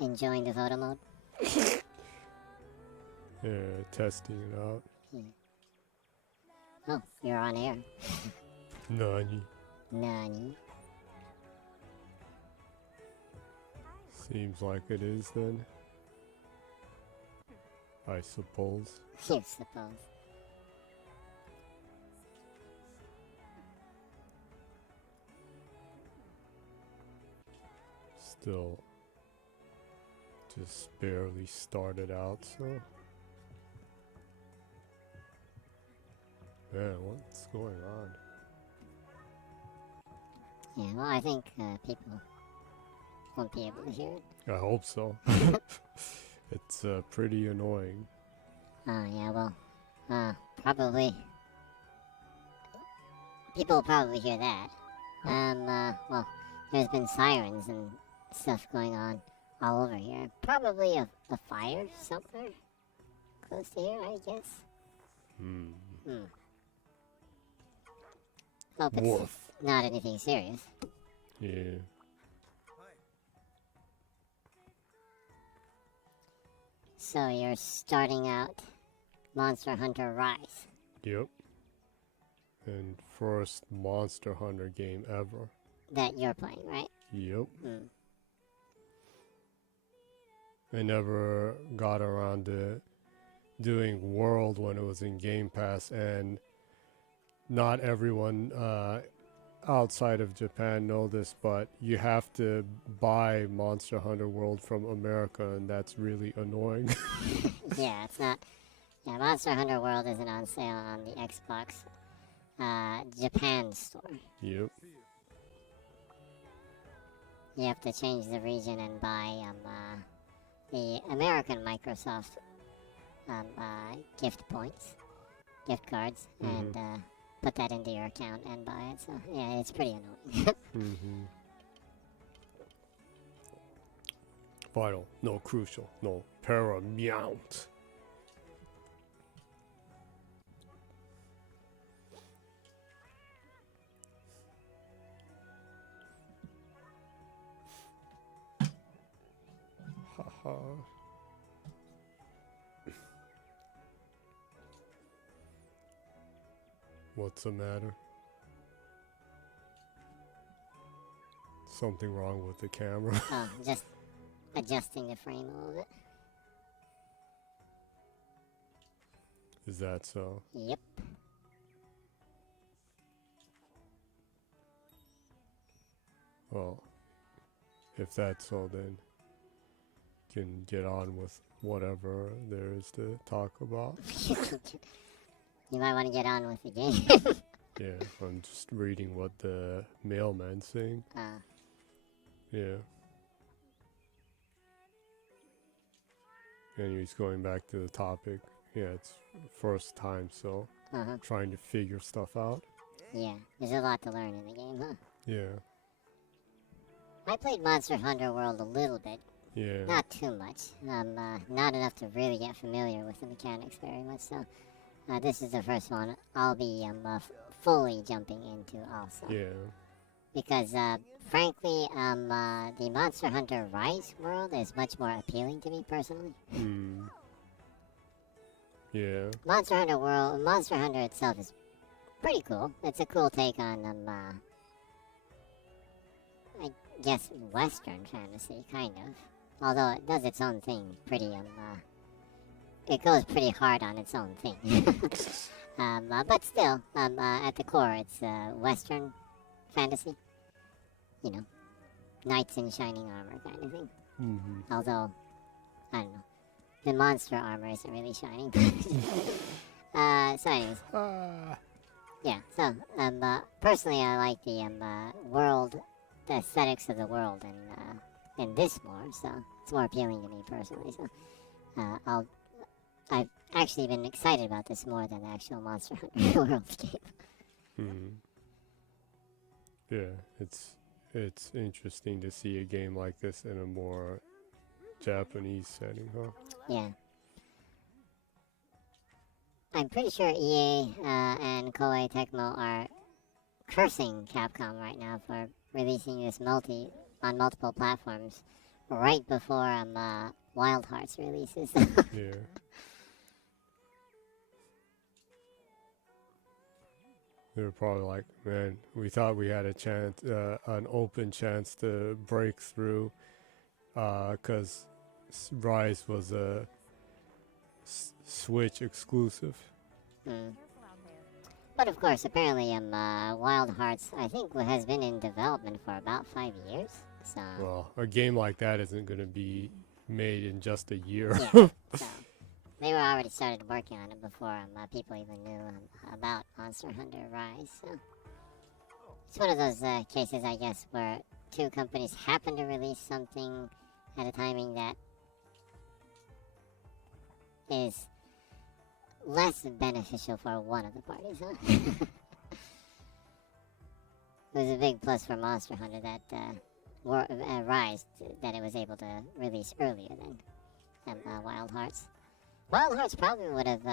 enjoying the photo mode. Yeah, testing it out. Oh, you're on air. Nani. Nani? Seems like it is then. I suppose. You suppose. Still just barely started out, so. Man, what's going on? Yeah, well, I think people won't be able to hear it. I hope so. It's pretty annoying. Oh, yeah, well, probably. People will probably hear that. Well, there's been sirens and stuff going on all over here. Probably a fire somewhere close to here, I guess. Hope it's Woof. not anything serious. Yeah. So you're starting out Monster Hunter Rise. Yep. And first Monster Hunter game ever. That you're playing, right? Yep. I never got around to doing World when it was in Game Pass, and not everyone outside of Japan know this, but you have to buy Monster Hunter World from America, and that's really annoying. Yeah, it's not. Yeah, Monster Hunter World isn't on sale on the Xbox Japan store. Yep. You have to change the region and buy the American Microsoft gift points, gift cards, and put that into your account and buy it. So yeah, it's pretty annoying. Vital, no crucial, no paramount. Haha. What's the matter? Something wrong with the camera? Oh, just adjusting the frame a little bit. Is that so? Yep. Well, if that's so, then you can get on with whatever there is to talk about. You might want to get on with the game. Yeah, I'm just reading what the mailman's saying. Yeah. Anyways, going back to the topic. Yeah, it's first time, so trying to figure stuff out. Yeah, there's a lot to learn in the game, huh? Yeah. I played Monster Hunter World a little bit. Yeah. Not too much. Not enough to really get familiar with the mechanics very much, so this is the first one I'll be fully jumping into also. Yeah. Because, frankly, the Monster Hunter Rise world is much more appealing to me personally. Yeah. Monster Hunter itself is pretty cool. It's a cool take on, I guess, Western fantasy, kind of. Although it does its own thing pretty, it goes pretty hard on its own thing. But still, at the core, it's Western fantasy. You know, knights in shining armor kind of thing. Although, I don't know, the monster armor isn't really shining. So anyways, yeah, so, personally I like the, world, the aesthetics of the world in this more, so it's more appealing to me personally, so, I've actually been excited about this more than the actual Monster Hunter World game. Yeah, it's interesting to see a game like this in a more Japanese setting, huh? Yeah. I'm pretty sure EA and Koei Tecmo are cursing Capcom right now for releasing this on multiple platforms right before Wild Hearts releases. Yeah. They're probably like, man, we thought we had a chance, an open chance to break through, because Rise was a Switch exclusive. Mm. But of course, apparently, Wild Hearts, I think, has been in development for about 5 years. So Well, a game like that isn't going to be made in just a year. yeah, so they were already started working on it before people even knew about Monster Hunter Rise. So it's one of those cases, I guess, where two companies happen to release something at a timing that is less beneficial for one of the parties, huh? It was a big plus for Monster Hunter that Rise, that it was able to release earlier than Wild Hearts. Wild Hearts probably would have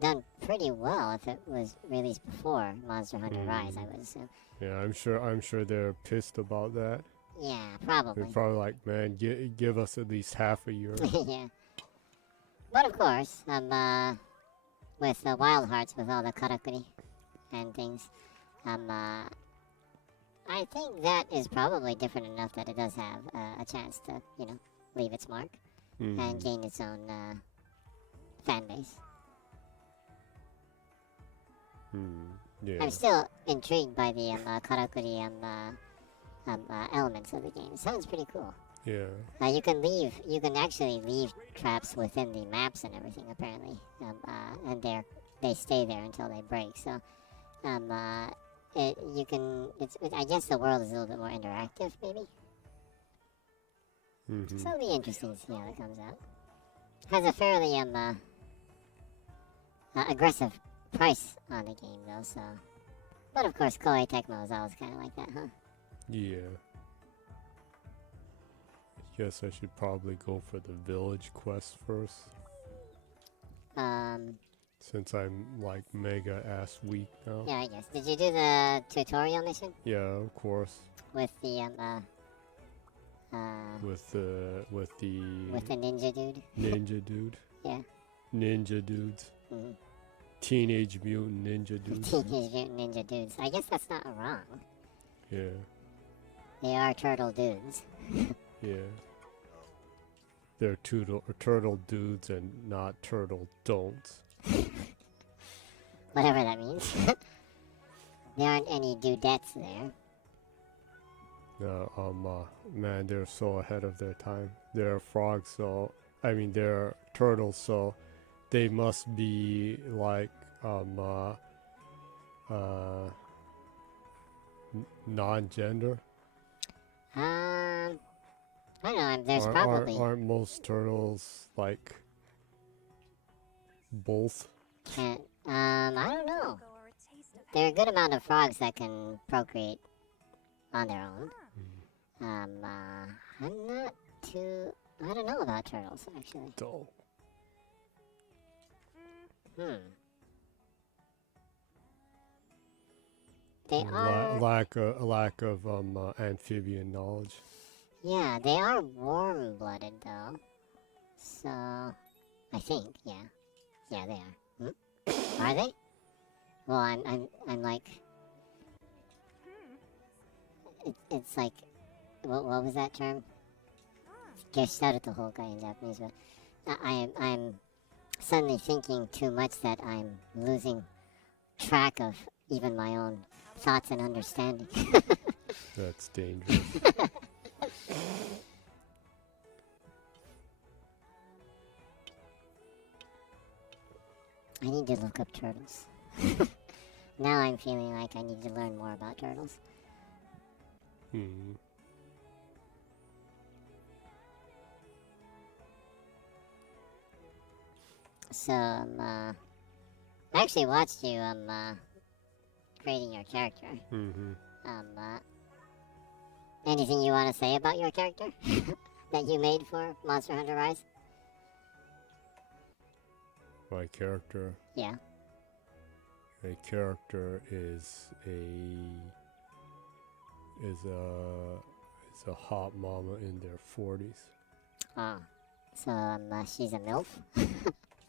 done pretty well if it was released before Monster Hunter Rise, I would assume. Yeah, I'm sure they're pissed about that. Yeah, probably. They're probably like, man, give us at least half a year. Yeah. But of course, with Wild Hearts, with all the karakuri and things, I think that is probably different enough that it does have a chance to, leave its mark and gain its own fan base. Yeah. I'm still intrigued by the karakuri elements of the game. It sounds pretty cool. Yeah. You can actually leave traps within the maps and everything apparently, and they stay there until they break. So, I guess the world is a little bit more interactive, maybe. So it'll be interesting to see how it comes out. Has a fairly aggressive price on the game though, so. But of course, Koei Tecmo is always kind of like that, huh? Yeah. Guess I should probably go for the village quest first. Since I'm like mega ass weak now. Yeah, I guess. Did you do the tutorial mission? Yeah, of course. With the With the ninja dude? ninja dude. Yeah. Ninja dudes. Mm-hmm. Teenage Mutant Ninja dudes. Teenage Mutant Ninja dudes. I guess that's not wrong. Yeah. They are turtle dudes. Yeah. They're turtle dudes and not turtle don'ts. Whatever that means. There aren't any dudettes there. Man, they're so ahead of their time. They're frogs, they're turtles, so they must be like, non-gender. I don't know. There's probably Aren't most turtles like both? I don't know. There are a good amount of frogs that can procreate on their own. I'm not too. I don't know about turtles actually. Dull. They are Lack of amphibian knowledge. Yeah, they are warm-blooded though. So I think, yeah, they are. Are they? Well, I'm like, it's like, what was that term? Gestalthokai in Japanese, but I'm suddenly thinking too much that I'm losing track of even my own thoughts and understanding. That's dangerous. I need to look up turtles. Now I'm feeling like I need to learn more about turtles. So, I actually watched you, creating your character. Anything you want to say about your character that you made for Monster Hunter Rise? My character. Yeah. My character is is a hot mama in their 40s. Ah. So, she's a MILF?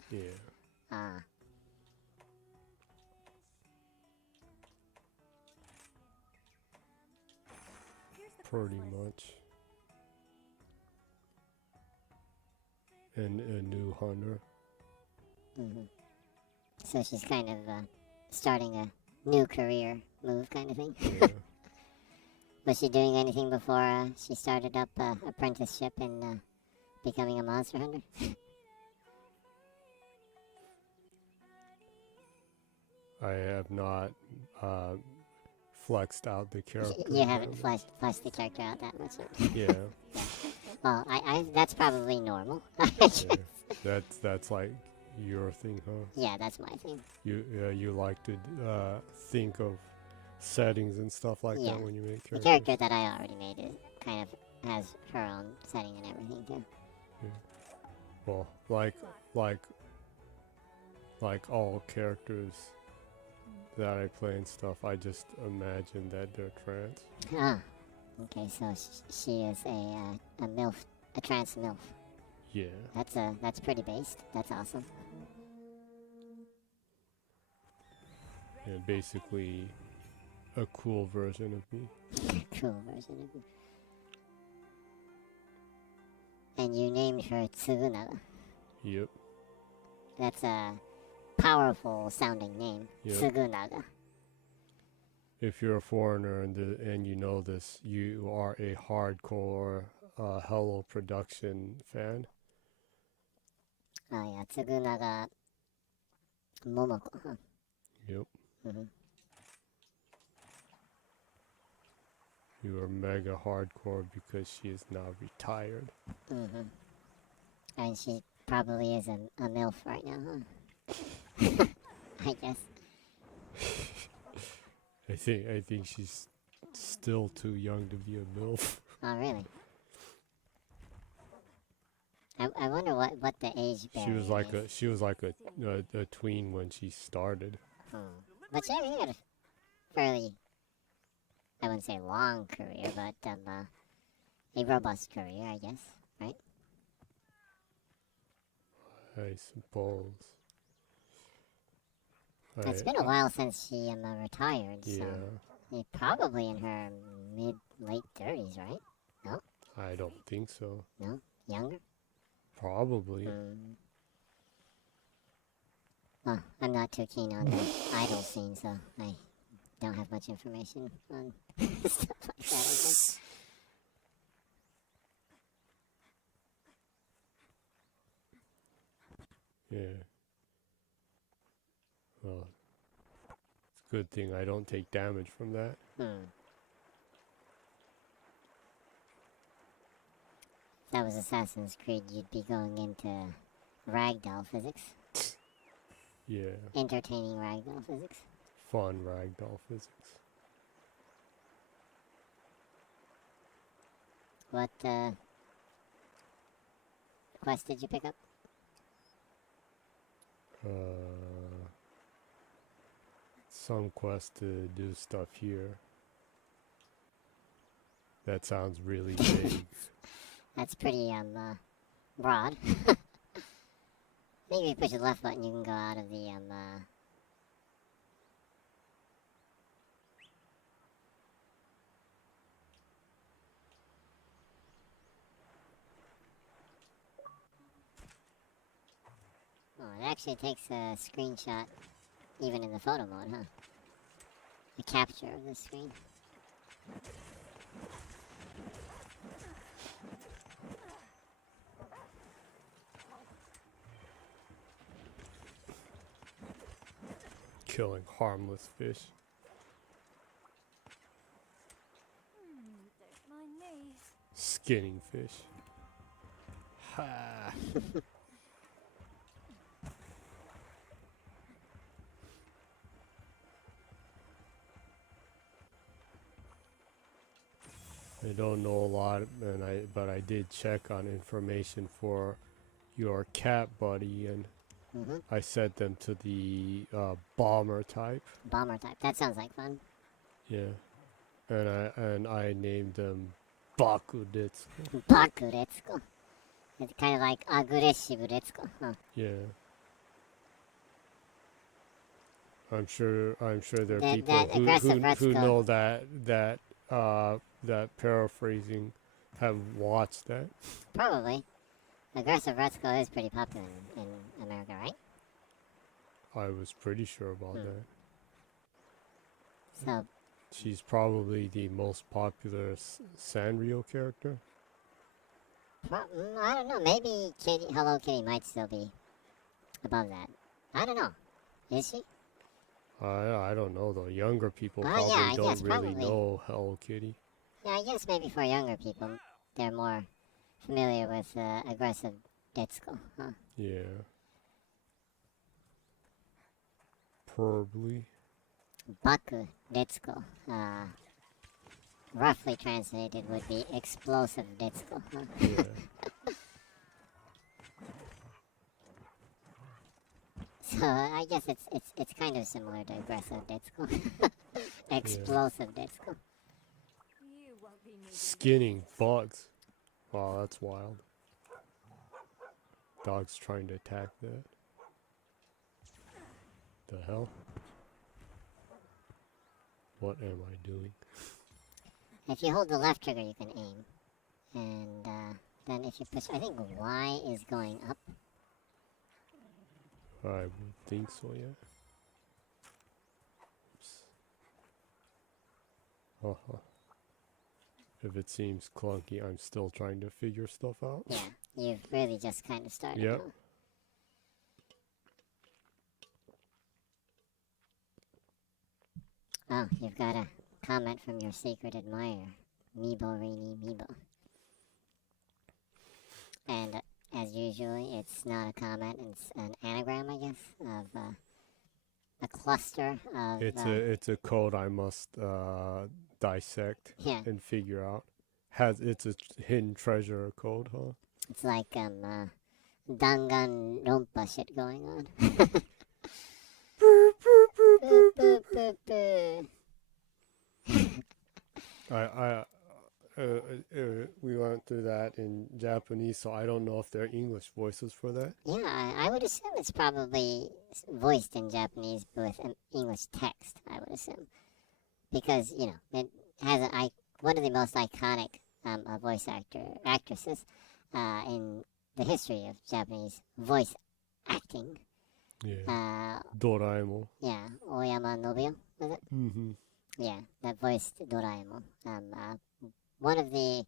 Yeah. Ah. Pretty much. And a new hunter. Mm-hmm. So she's kind of starting a new career move kind of thing. Yeah. Was she doing anything before she started up apprenticeship in becoming a monster hunter? I have not flexed out the character. You haven't fleshed the character out that much yet. Yeah. Yeah. Well, I that's probably normal. Yeah. That's like your thing, huh? Yeah, that's my thing. You like to think of settings and stuff like Yeah. that when you make The characters. character that I already made it kind of has her own setting and everything too. Well, like all characters that I play and stuff, I just imagine that they're trans. Ah, okay. So she is a MILF, a trans MILF. Yeah. That's pretty based. That's awesome. Yeah, basically a cool version of me. Cool version of it. And you named her Tsugunaga. Yep. That's a powerful sounding name. Yep. Tsugunaga. If you're a foreigner and you know this, you are a hardcore Hello Production fan. Oh yeah, Tsugunaga Momoko, huh? Yep. Mm-hmm. You are mega hardcore because she is now retired. Mm-hmm. And she probably is a MILF right now, huh? I guess. I think she's still too young to be a MILF. Oh really? I wonder what the age barrier She was like a tween when she started. But she had a fairly, I wouldn't say long career, but a robust career, I guess, right? I suppose. It's been a while since she retired, Yeah. so probably in her late 30s, right? No? I don't think so. No? Younger? Probably. Well, I'm not too keen on the idol scene, so I don't have much information on stuff like that, I guess. Yeah. Well, it's a good thing I don't take damage from that. If that was Assassin's Creed, you'd be going into ragdoll physics. Yeah. Entertaining ragdoll physics. Fun ragdoll physics. What quest did you pick up? Some quest to do stuff here. That sounds really vague. That's pretty broad. Maybe if you push the left button, you can go out of the Oh, it actually takes a screenshot even in the photo mode, huh? A capture of the screen. Killing harmless fish. Don't mind me. Skinning fish. Ha! I don't know a lot, but I did check on information for your cat buddy, and I set them to the bomber type. Bomber type. That sounds like fun. Yeah, and I named them Bakudetsuko. Bakuretsuko. It's kind of like aggressive Retsuko, huh? Yeah. I'm sure there are That people who aggressive who Retsuko. know that paraphrasing have watched that. Probably. Aggressive Retsuko is pretty popular in America, right? I was pretty sure about that. So, She's probably the most popular Sanrio character. I don't know. Maybe Hello Kitty might still be above that. I don't know. Is she? I don't know though. Younger people Yeah, probably I don't guess, really probably. know Hello Kitty. Yeah, I guess maybe for younger people, they're more familiar with aggressive Retsuko, huh? Yeah. Probably. Baku Retsuko. Roughly translated would be explosive Retsuko, huh? Yeah. So I guess it's kind of similar to aggressive Retsuko. Explosive Retsuko. Skinning bugs. Wow, that's wild. Dog's trying to attack that. The hell? What am I doing? If you hold the left trigger, you can aim. And then if you push, I think Y is going up. I would think so, yeah. Oops. If it seems clunky, I'm still trying to figure stuff out. Yeah, you've really just kind of started. Yep. Huh? Oh, you've got a comment from your secret admirer, Meebo Rainy Meebo. And as usual, it's not a comment, it's an anagram, I guess, of a cluster of... It's a code I must dissect and figure out. It's a hidden treasure code, huh? It's like Dangan Rompa shit going on. We went through that in Japanese, so I don't know if there are English voices for that. Yeah, I would assume it's probably voiced in Japanese with an English text, I would assume. Because, you know, it has one of the most iconic voice actresses in the history of Japanese voice acting. Yeah. Doraemon. Yeah, Oyama Nobio, was it? Mm-hmm. Yeah, that voiced Doraemon. One of the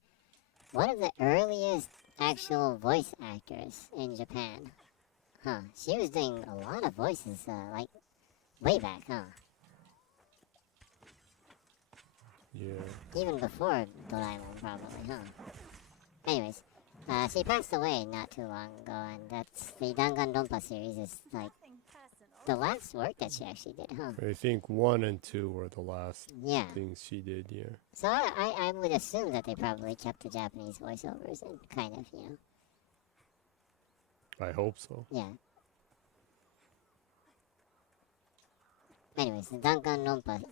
earliest actual voice actors in Japan. Huh. She was doing a lot of voices, like, way back, huh? Yeah. Even before Doraemon, probably, huh? Anyways, she passed away not too long ago, and that's the Danganronpa series is, like, the last work that she actually did, huh? I think 1 and 2 were the last things she did, yeah. So I would assume that they probably kept the Japanese voiceovers and kind of, you know. I hope so. Yeah. Anyways, the Danganronpa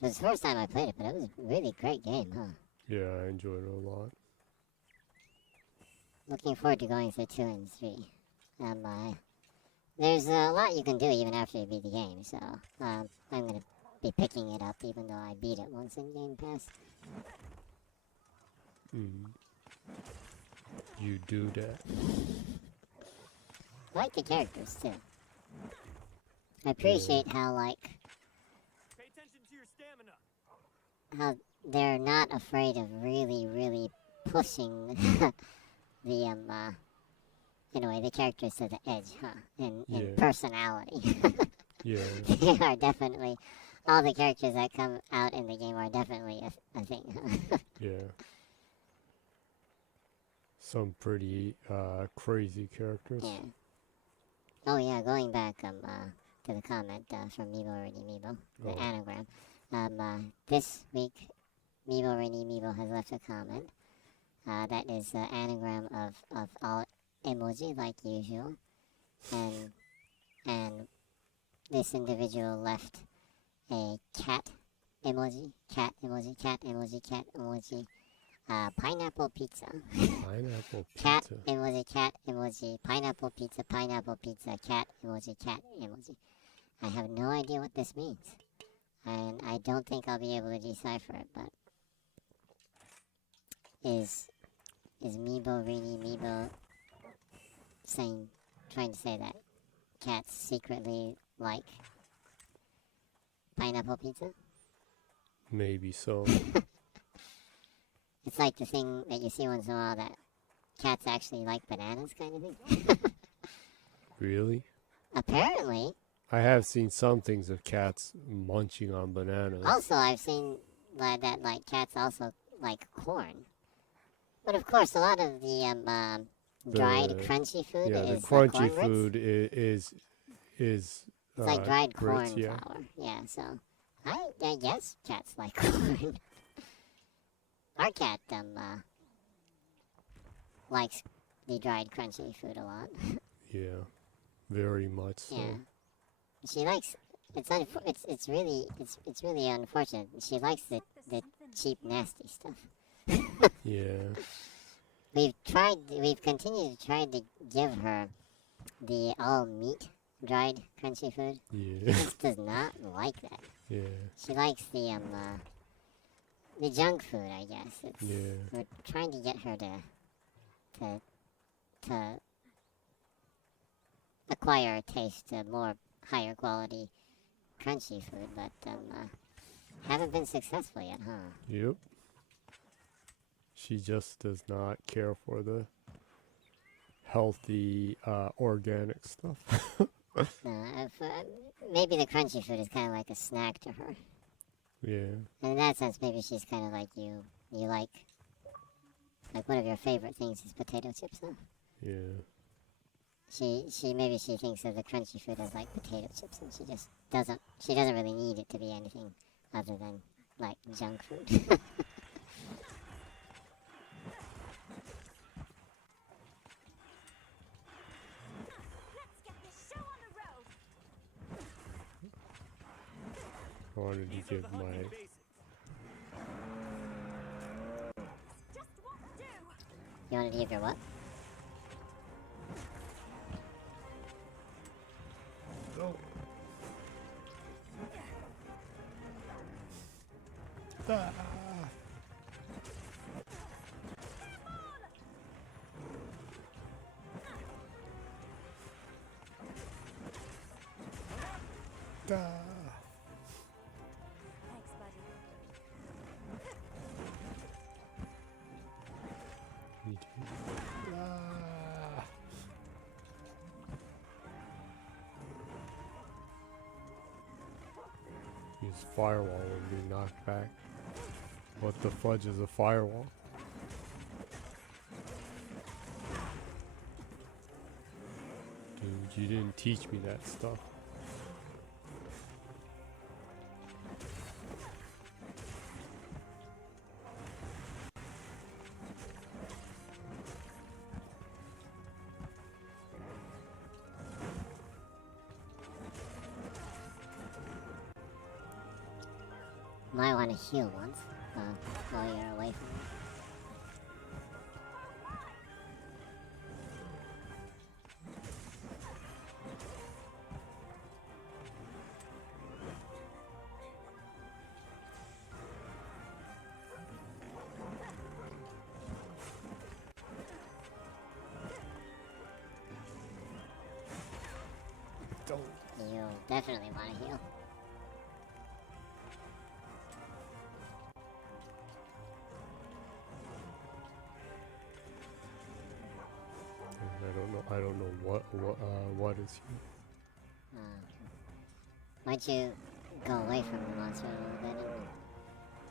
was the first time I played it, but it was a really great game, huh? Yeah, I enjoyed it a lot. Looking forward to going through 2 and 3. There's a lot you can do even after you beat the game, so I'm going to be picking it up even though I beat it once in Game Pass. You do that. I like the characters, too. I appreciate how, like... Pay attention to your stamina. How they're not afraid of really, really pushing the, in a way, the characters to the edge, huh? In personality. Yeah. They are definitely, all the characters that come out in the game are definitely a thing, huh? Yeah. Some pretty crazy characters. Yeah. Oh yeah, going back to the comment from Meebo Rainy Meebo, the anagram. This week, Meebo Rainy Meebo has left a comment. That is an anagram of all emoji, like usual. And this individual left a cat emoji, cat emoji, cat emoji, cat emoji, Pineapple pizza. Pineapple Cat pizza. emoji, cat emoji, pineapple pizza, cat emoji. I have no idea what this means. And I don't think I'll be able to decipher it, but is Meebo really Meebo trying to say that cats secretly like pineapple pizza? Maybe so. It's like the thing that you see once in a while that cats actually like bananas kind of thing. Really? Apparently. I have seen some things of cats munching on bananas. Also, I've seen that like cats also like corn. But of course, a lot of the dried crunchy food Yeah, is the crunchy corn grits. food is It's like dried grits, corn yeah. flour. Yeah, so I guess cats like corn. Our cat likes the dried crunchy food a lot. Yeah, very much so. Yeah, she likes. It's really unfortunate. She likes the cheap nasty stuff. Yeah, We've continued to try to give her the all meat dried crunchy food. yeah, She just does not like that. yeah, She likes the junk food, I guess. yeah. We're trying to get her to acquire a taste of more higher quality crunchy food, but haven't been successful yet, huh? Yep. She just does not care for the healthy, organic stuff. Maybe the crunchy food is kind of like a snack to her. Yeah, And in that sense, maybe she's kind of like you. You like one of your favorite things is potato chips, huh? yeah. Maybe she thinks of the crunchy food as like potato chips, and she doesn't really need it to be anything other than like junk food. I wanted to give my You wanted to give your what? Thanks, buddy. Use firewall and be knocked back. What the fudge is a firewall? Dude, you didn't teach me that stuff. Might want to heal once while you're away from me. You'll definitely want to heal. I don't know what is here. Why don't you go away from the monster a little bit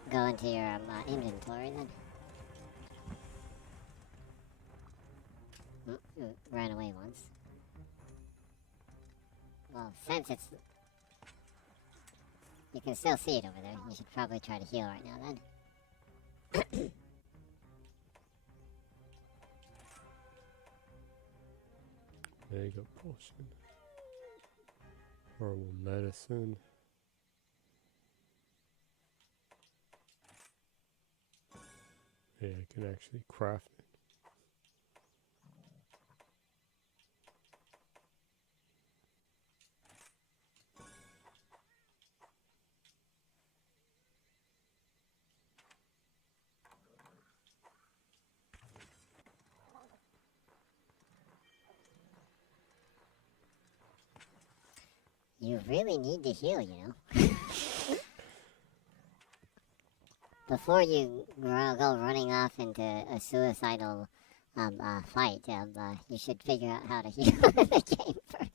and go into your inventory then? You ran away once. Well, since it's... You can still see it over there. You should probably try to heal right now then. Mega potion. Herbal medicine. Yeah, I can actually craft it. You really need to heal, you know. Before you go running off into a suicidal fight, you should figure out how to heal in the game first.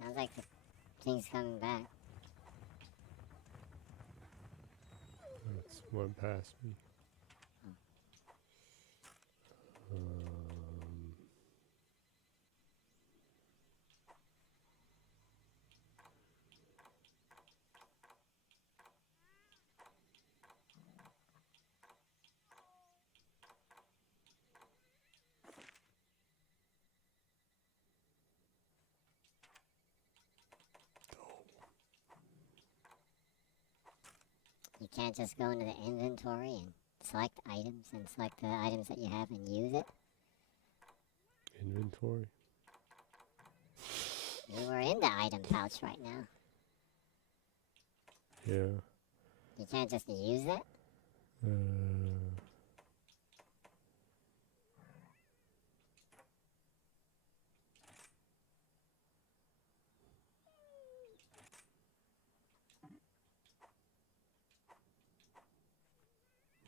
Sounds like the thing's coming back. That's went past me. You can't just go into the inventory and select items and select the items that you have and use it. Inventory. You were in the item pouch right now. Yeah. You can't just use it.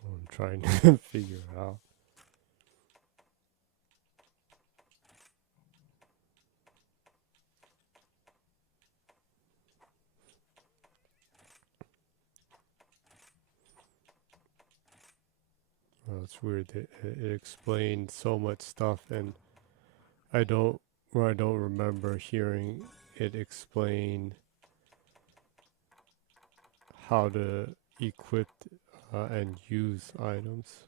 I'm trying to figure it out. Well, it's weird that it explained so much stuff, and I don't remember hearing it explain how to equip and use items.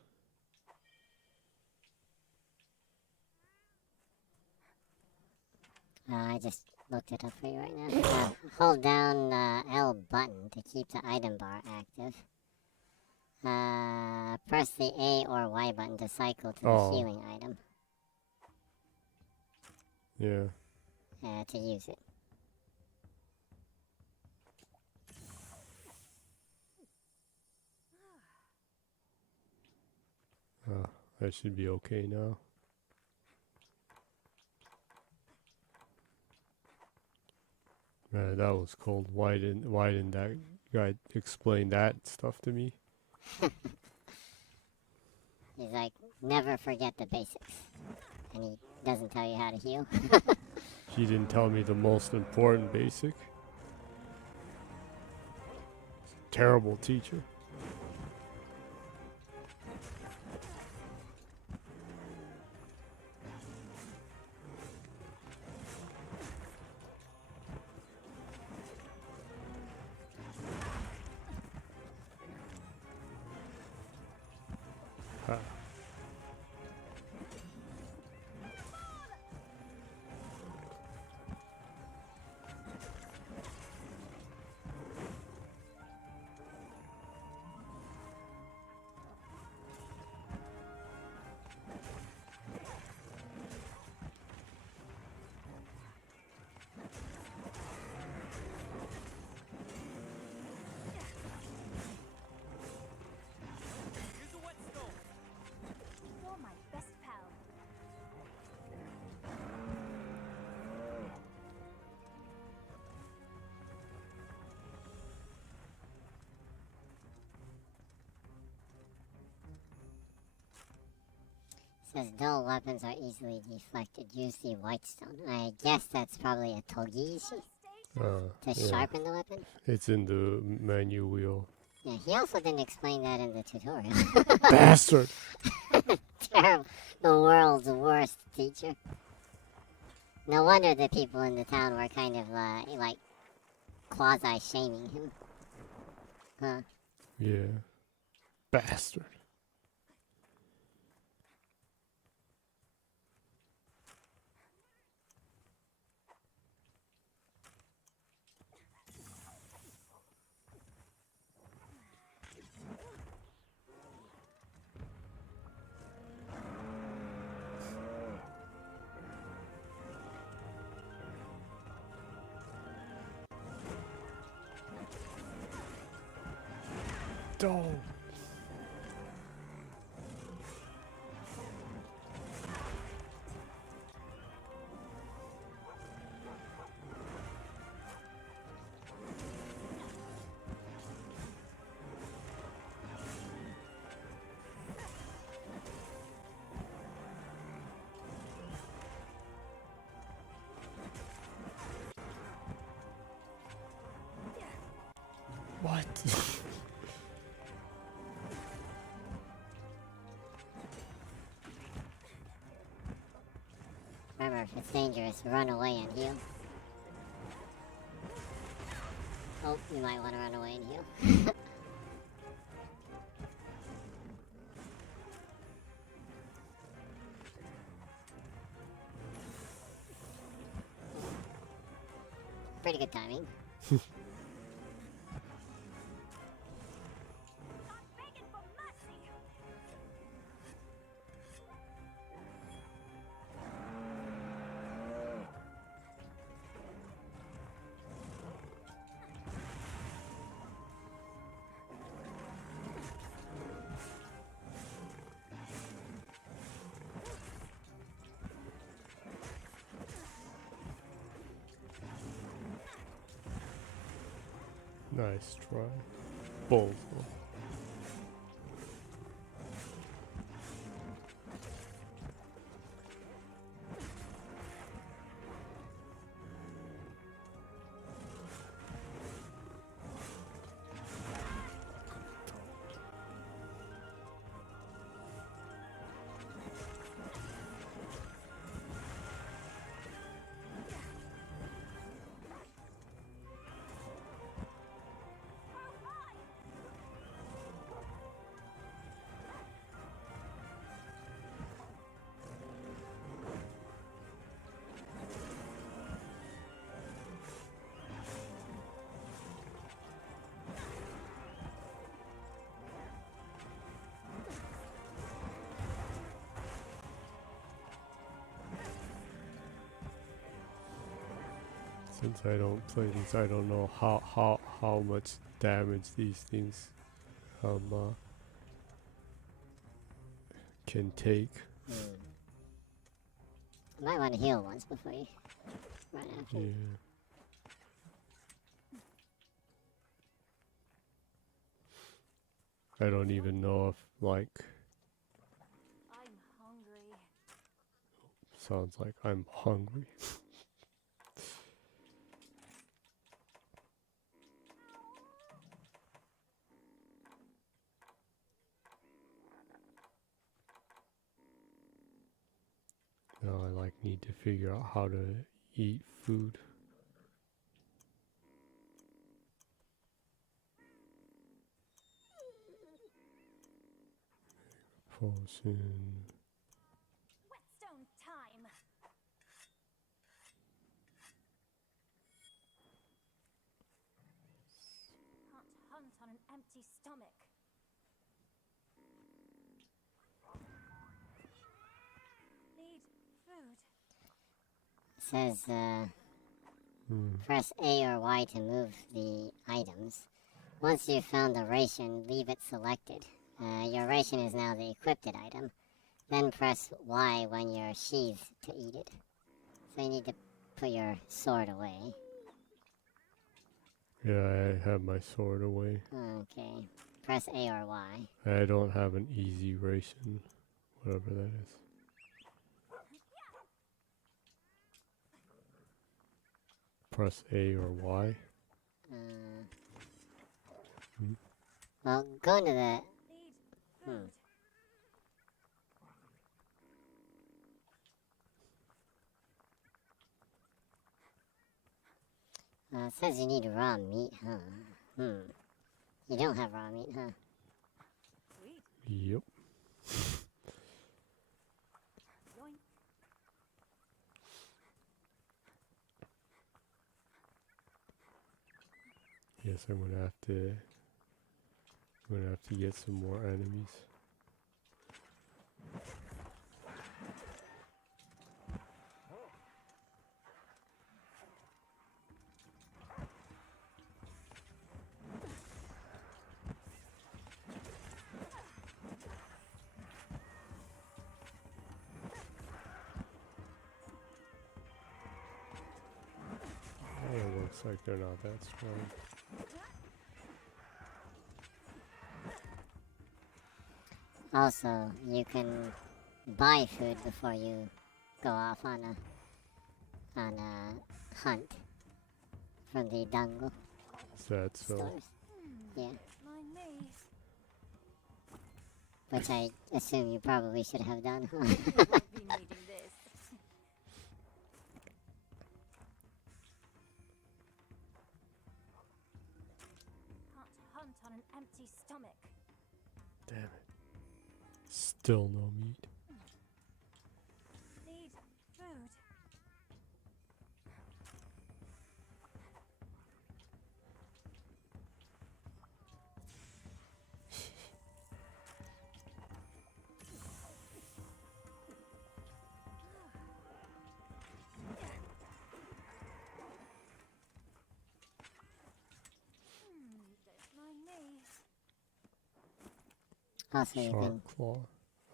I just looked it up for you right now. Hold down L button to keep the item bar active. Press the A or Y button to cycle to the healing item. Yeah. To use it. That should be okay now. Man, that was cold. Why didn't that guy explain that stuff to me? He's like, never forget the basics. And he doesn't tell you how to heal. He didn't tell me the most important basic. Terrible teacher. Here's a whetstone. You're my best pal. Says dull weapons are easily deflected. Use the whitestone. I guess that's probably a togishi to Yeah. sharpen the weapon. It's in the menu wheel. Yeah, he also didn't explain that in the tutorial. Bastard! Terrible. The world's worst teacher. No wonder the people in the town were kind of, like, quasi-shaming him. Huh. Yeah. Bastard. Don't. What? Remember, if it's dangerous, run away and heal. Oh, you might want to run away and heal. Pretty good timing. I'm begging for mercy. Nice try. Both. Since I don't play these, I don't know how much damage these things can take. You might want to heal once before you run after. Yeah. I don't even know if like I'm hungry. sounds like I'm hungry. Now I like need to figure out how to eat food. Potion. Whetstone time. Can't hunt on an empty stomach. Need food. It says, Hmm. press A or Y to move the items. Once you've found the ration, leave it selected. Your ration is now the equipped item. Then press Y when you're sheathed to eat it. So you need to put your sword away. Yeah, I have my sword away. Okay. Press A or Y. I don't have an easy ration, whatever that is. Press A or Y. Hmm. Well, go into the... Need Hmm. food. It says you need raw meat, huh? You don't have raw meat, huh? Sweet. Yep. Yoink. Yes, I'm gonna have to get some more enemies. like they're not that strong. Also, you can buy food before you go off on a hunt from the dango Is that so? stores. Yeah, Mind me. which I assume you probably should have done. You won't be needing this. Can't hunt on an empty stomach. Damn it. Still no meat. Need food. Don't mind me. Also, you can, Shark claw.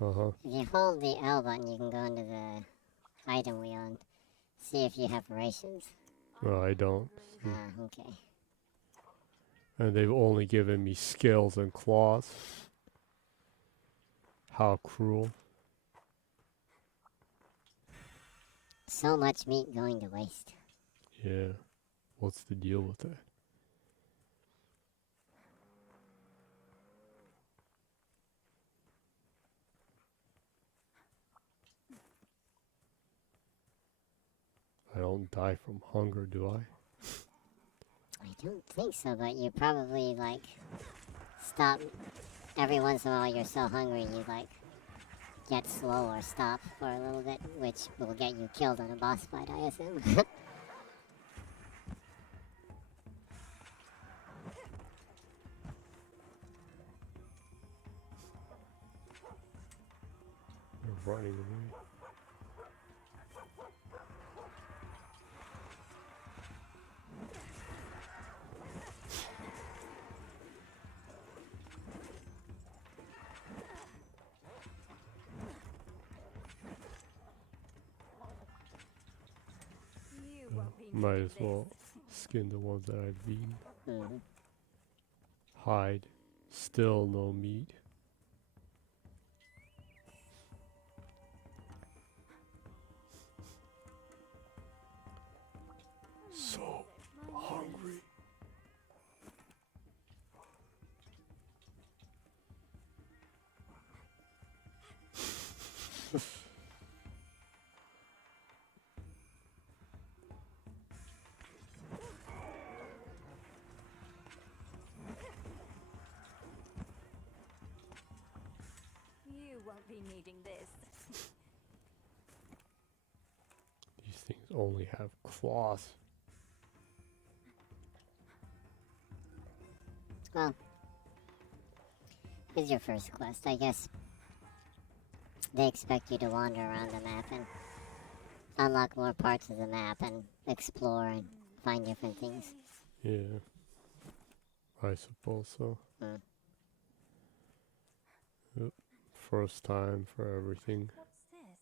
Uh-huh. if you hold the L button, you can go into the item wheel and see if you have rations. No, I don't. Okay. And they've only given me scales and claws. How cruel. So much meat going to waste. Yeah. What's the deal with that? I don't die from hunger, do I? I don't think so, but you probably, like, stop. Every once in a while you're so hungry you, like, get slow or stop for a little bit, which will get you killed on a boss fight, I assume. They're running away. You won't be Might needing as well this. skin the ones that I've eaten. Mhm. Hide. Still no meat. So hungry. You won't be needing this. These things only have claws. Well, here's your first quest. I guess they expect you to wander around the map and unlock more parts of the map and explore and find different things. Yeah. I suppose so. Hmm. Yep. First time for everything. What's this?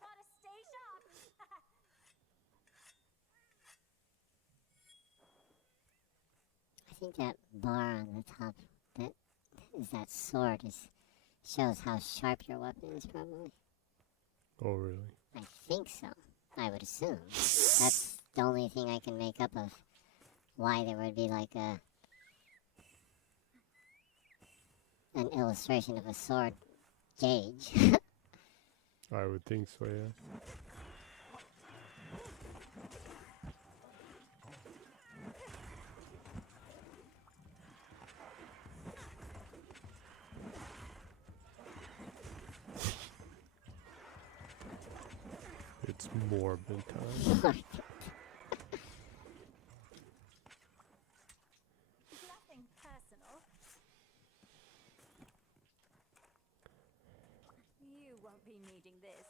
Gotta stay sharp. I think that bar on the top that is that sword shows how sharp your weapon is probably. Oh, really? I think so. I would assume. That's the only thing I can make up of why there would be like an illustration of a sword gauge. I would think so, yeah. It's morbid time. Nothing personal. You won't be needing this.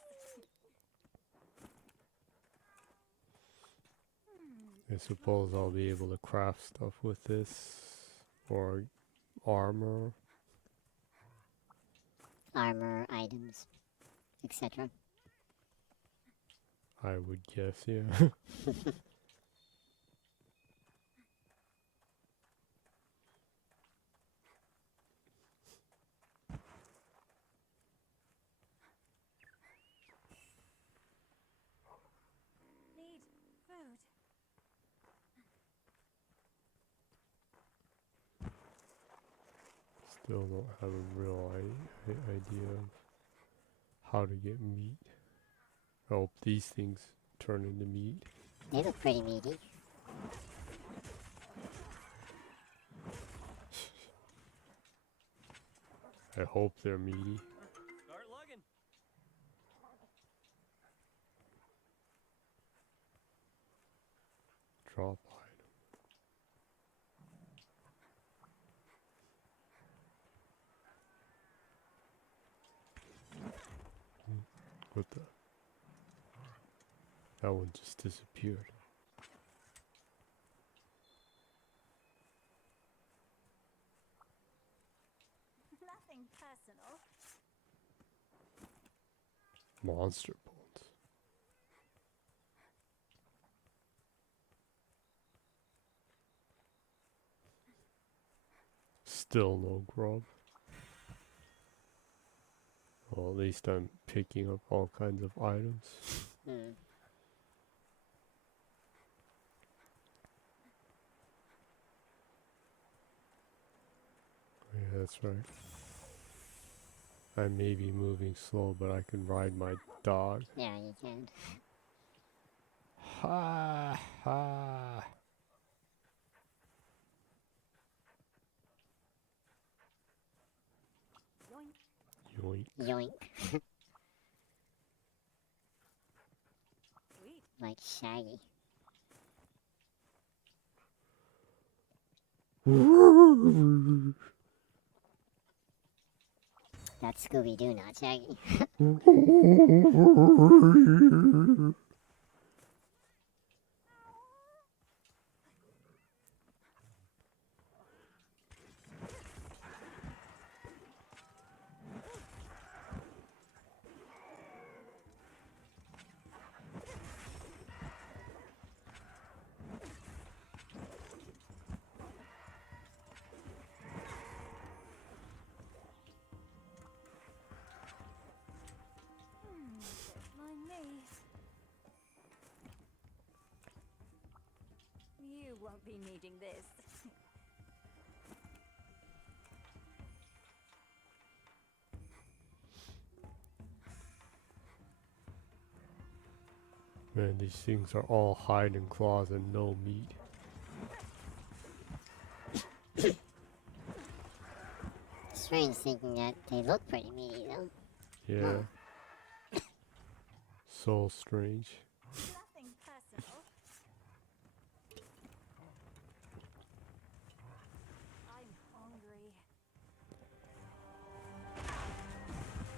I suppose I'll be able to craft stuff with this. Or armor. Armor, items, etc. I would guess, yeah. Need food. Still don't have a real idea of how to get meat. I hope these things turn into meat. They look pretty meaty. I hope they're meaty. Start lugging. Drop item. What the? That one just disappeared. Nothing personal. Monster bones. Still no grub. Well, at least I'm picking up all kinds of items. Hmm. Yeah, that's right. I may be moving slow, but I can ride my dog. Yeah, you can. Ha ha. Yoink. Yoink. Yoink. Sweet. Like Shaggy. That's Scooby-Doo, not Shaggy. Don't mind me. You won't be needing this. Man, these things are all hide and claws and no meat. Strange thinking that they look pretty meaty, though. Yeah. So strange. Nothing personal. I'm hungry.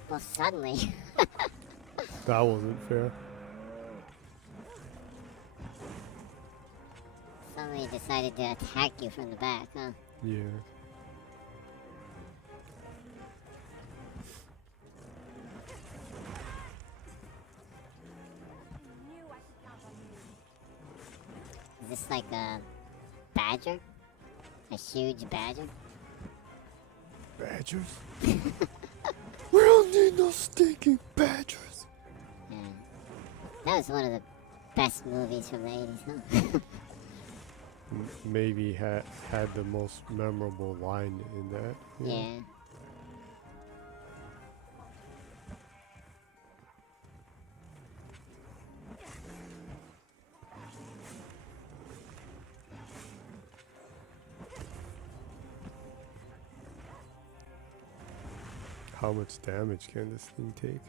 Well, suddenly. That wasn't fair. Suddenly decided to attack you from the back, huh? Yeah. I knew I could count on you. Is this like a badger? A huge badger? Badgers? We don't need no stinking badgers. Yeah. That was one of the best movies from the 80s, huh? Maybe had the most memorable line in that. Yeah. How much damage can this thing take?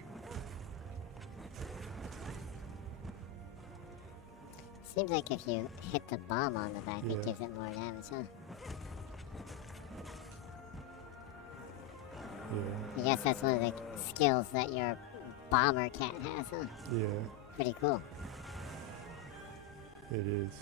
Seems like if you hit the bomb on the back, Yeah. it gives it more damage, huh? Yeah. I guess that's one of the skills that your bomber cat has, huh? Yeah, Pretty cool. it is.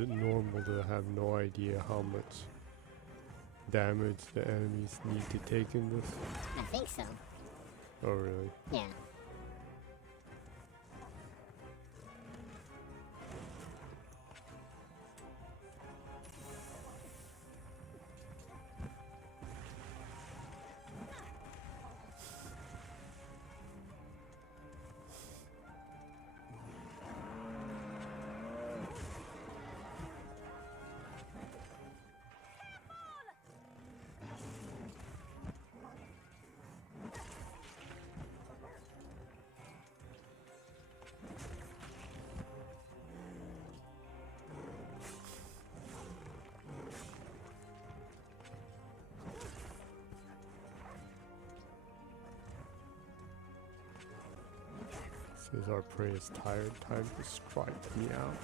it normal to have no idea how much damage the enemies need to take in this? I think so. Oh, really? Yeah. Says our prey is tired. Time to strike me out.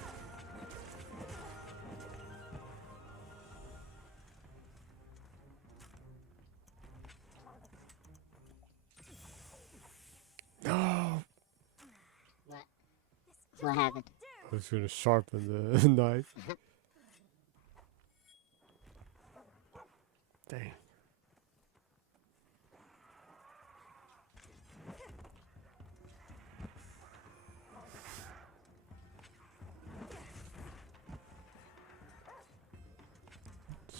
No! What? What happened? I was gonna sharpen the knife. Dang.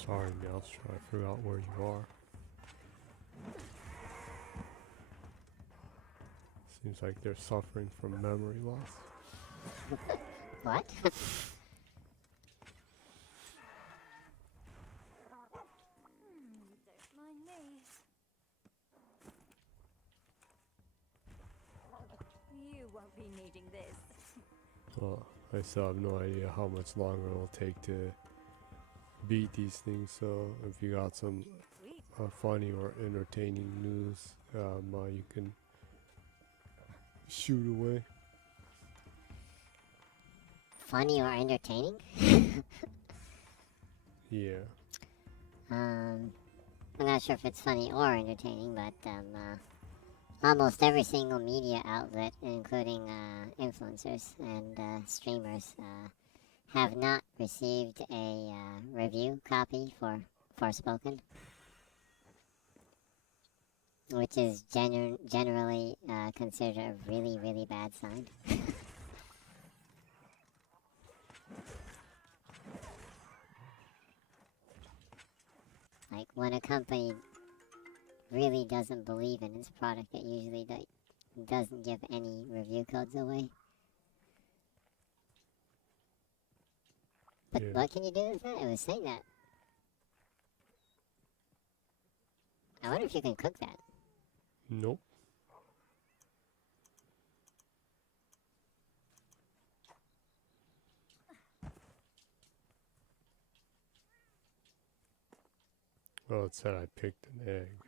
Sorry, Maelstrom, I forgot where you are. Seems like they're suffering from memory loss. What? Don't mind me. You won't be needing this. Well, I still have no idea how much longer it'll take to beat these things, so if you got some Sweet. funny or entertaining news, you can shoot away. Funny or entertaining? Yeah. I'm not sure if it's funny or entertaining, but almost every single media outlet, including influencers and streamers, have not received a review copy for Forspoken, which is generally considered a really, really bad sign. Like, when a company really doesn't believe in its product, it usually doesn't give any review codes away. But Yeah. what can you do with that? It was saying that. I wonder if you can cook that. Nope. Well, it said I picked an egg.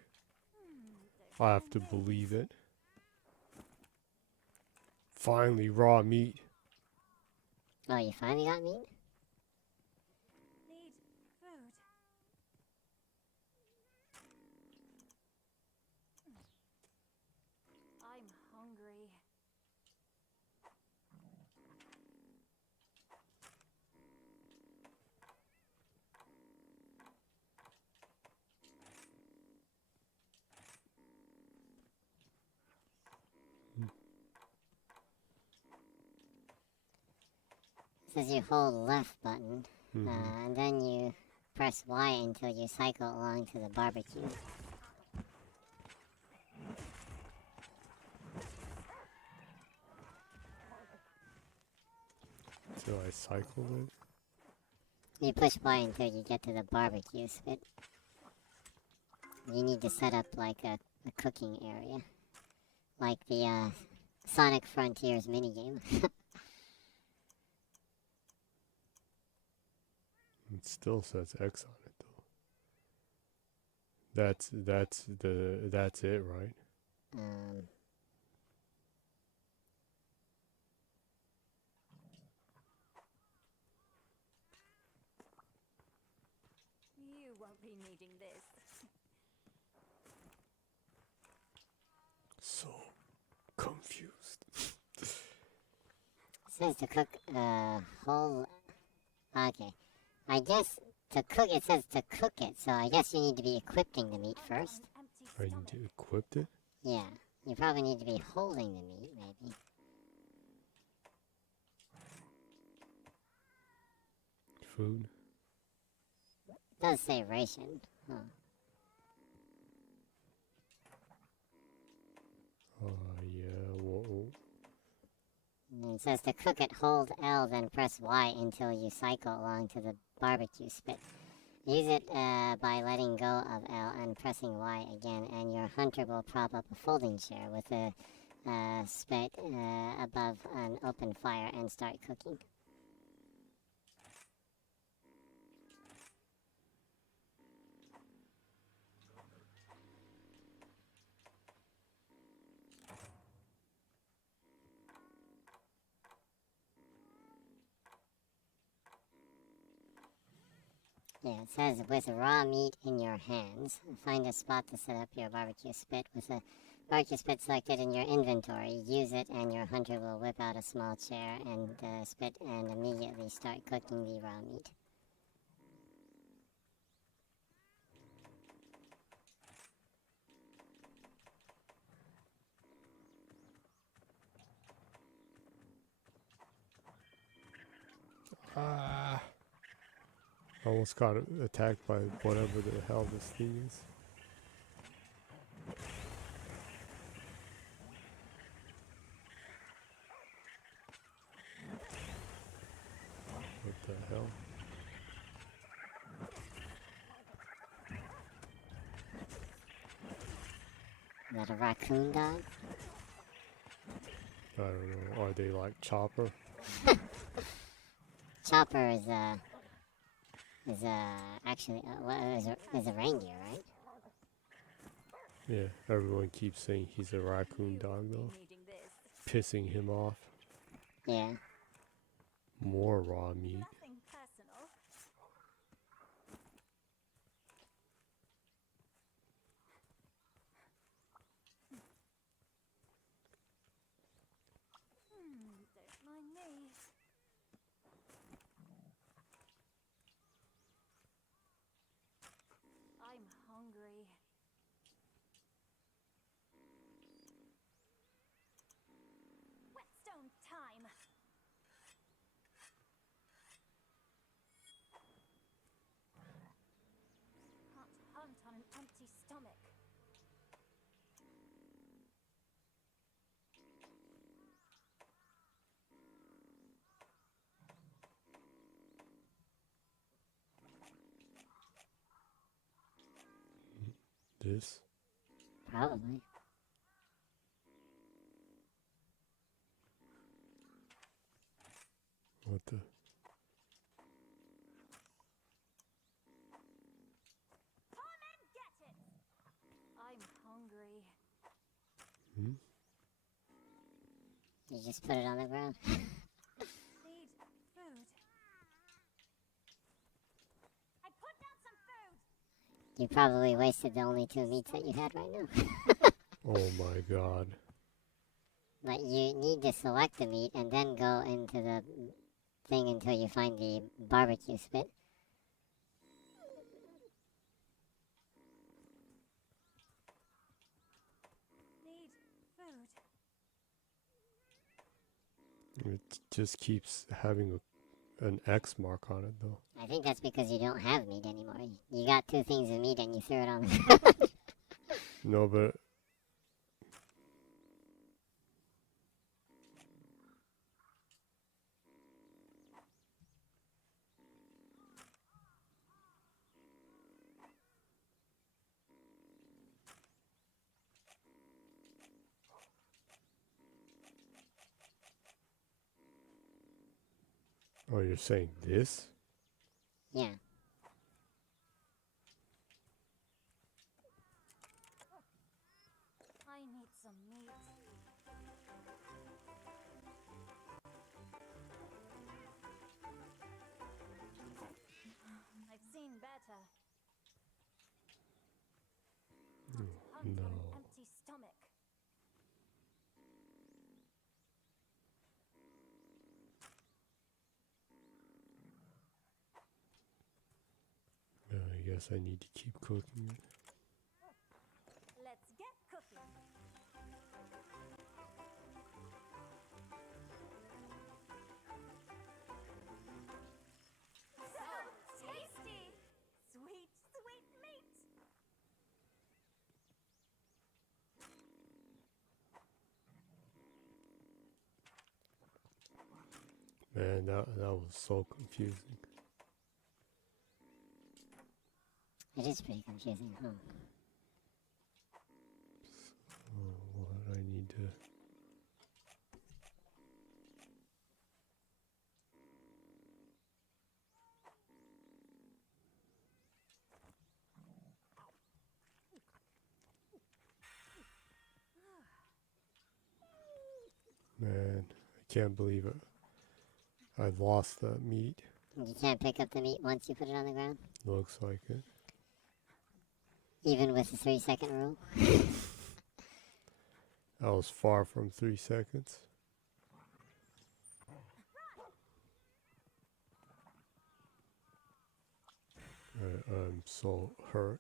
I have to believe it. Finally, raw meat. Oh, you finally got meat? Need food. I'm hungry. Says you hold left button, Mhm. and then you press Y until you cycle along to the barbecue. So I cycled it. You push Y until you get to the barbecue spit. You need to set up like a cooking area, like the Sonic Frontiers minigame. It still says X on it though. That's it, right? um, You won't be needing this. So confused. It says to cook a whole Okay. I guess to cook, it says to cook it, so I guess you need to be equipping the meat first. I need to equip it. Yeah. You probably need to be holding the meat, maybe. Food. It does say ration. Huh. Yeah. Whoa. And it says to cook it, hold L, then press Y until you cycle along to the barbecue spit. Use it by letting go of L and pressing Y again, and your hunter will prop up a folding chair with a spit above an open fire and start cooking. Yeah, it says with raw meat in your hands, find a spot to set up your barbecue spit. With a barbecue spit selected in your inventory, use it and your hunter will whip out a small chair and spit and immediately start cooking the raw meat. Ah! Almost got attacked by whatever the hell this thing is. What the hell? Is that a raccoon dog? I don't know. Are they like Chopper? Chopper is actually is a reindeer, right? Yeah, everyone keeps saying he's a raccoon dog though. Needing this. Pissing him off. Yeah. More raw meat. Nothing personal. Don't mind me. I'm hungry. Whetstone time. Can't hunt on an empty stomach. This? Probably. What the? Come and get it! I'm hungry. Hmm? You just put it on the ground. Need food. I put down some food! You probably wasted the only 2 meats that you had right now. Oh my god. But you need to select the meat and then go into the thing until you find the barbecue spit. Need food. It just keeps having an X mark on it though. I think that's because you don't have meat anymore. You got 2 things of meat and you threw it on the ground. No, but oh, you're saying this? Yeah. I need some meat. I've seen better. Hunt on an No. empty stomach. guess I need to keep cooking it. Let's get cooking. So tasty! Sweet, sweet meat! Man, that was so confusing. It is pretty confusing, huh? Oh, what I need to... Man, I can't believe it. I lost that meat. You can't pick up the meat once you put it on the ground? Looks like it. Even with the 3-second rule? I was far from 3 seconds. I'm so hurt.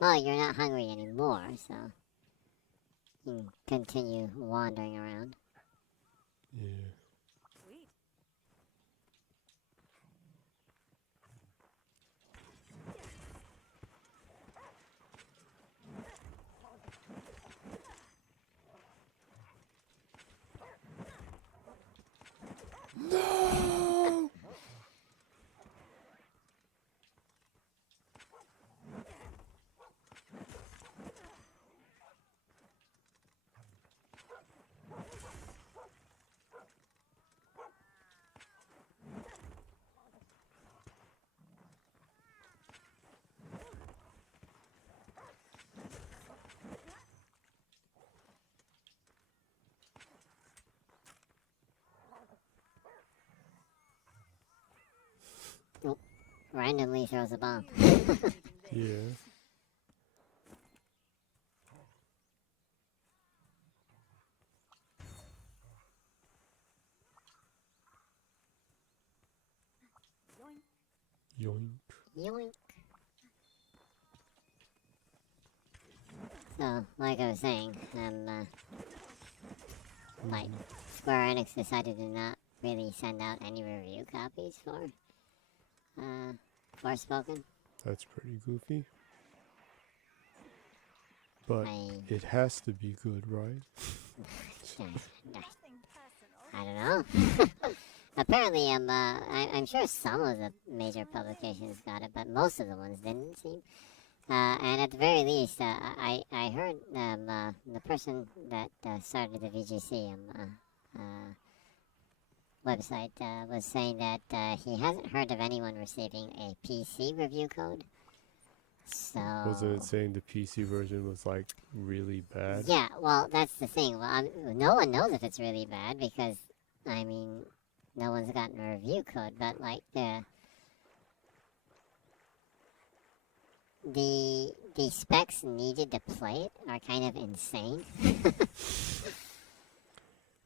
Well, you're not hungry anymore, so you can continue wandering around. Yeah. Sweet. No! Randomly throws a bomb. Yeah. Yoink. Yoink. So, like I was saying, like, Square Enix decided to not really send out any review copies for, Forspoken. That's pretty goofy. But I it has to be good, right? Nothing personal. I don't know. Apparently, I'm sure some of the major publications got it, but most of the ones didn't seem. And at the very least, I heard the person that started the VGC website was saying that he hasn't heard of anyone receiving a PC review code. So Wasn't it saying the PC version was like really bad? yeah, well, that's the thing. Well, no one knows if it's really bad because, I mean, no one's gotten a review code. But like the specs needed to play it are kind of insane.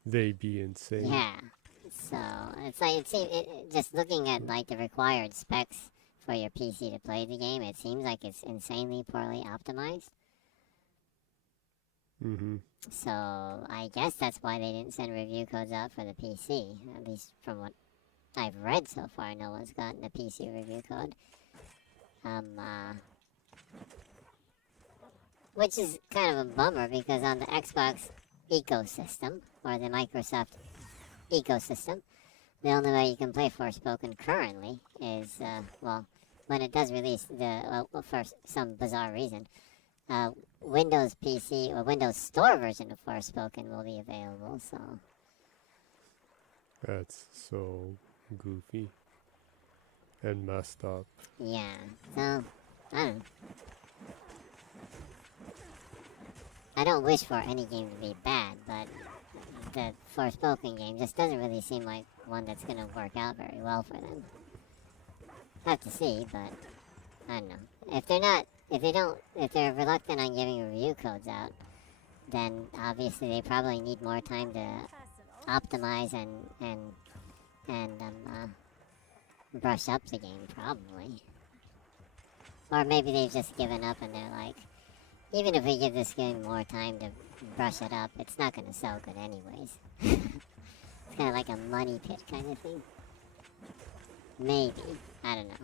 They be insane. Yeah. So it's like just looking at like the required specs for your PC to play the game, it seems like it's insanely poorly optimized. Mm-hmm. So I guess that's why they didn't send review codes out for the PC. At least from what I've read so far, no one's gotten a PC review code. Which is kind of a bummer because on the Xbox ecosystem, or the Microsoft ecosystem, the only way you can play Forspoken currently is, well, when it does release, for some bizarre reason, Windows PC or Windows Store version of Forspoken will be available, so... That's so goofy and messed up. Yeah, so, I don't know. I don't wish for any game to be bad, but the Forspoken game just doesn't really seem like one that's gonna work out very well for them. Have to see, but I don't know. If they're reluctant on giving review codes out, then obviously they probably need more time to Personal. optimize and brush up the game, probably. Or maybe they've just given up and they're like, even if we give this game more time to brush it up, it's not going to sell good anyways. It's kind of like a money pit kind of thing. Maybe. I don't know.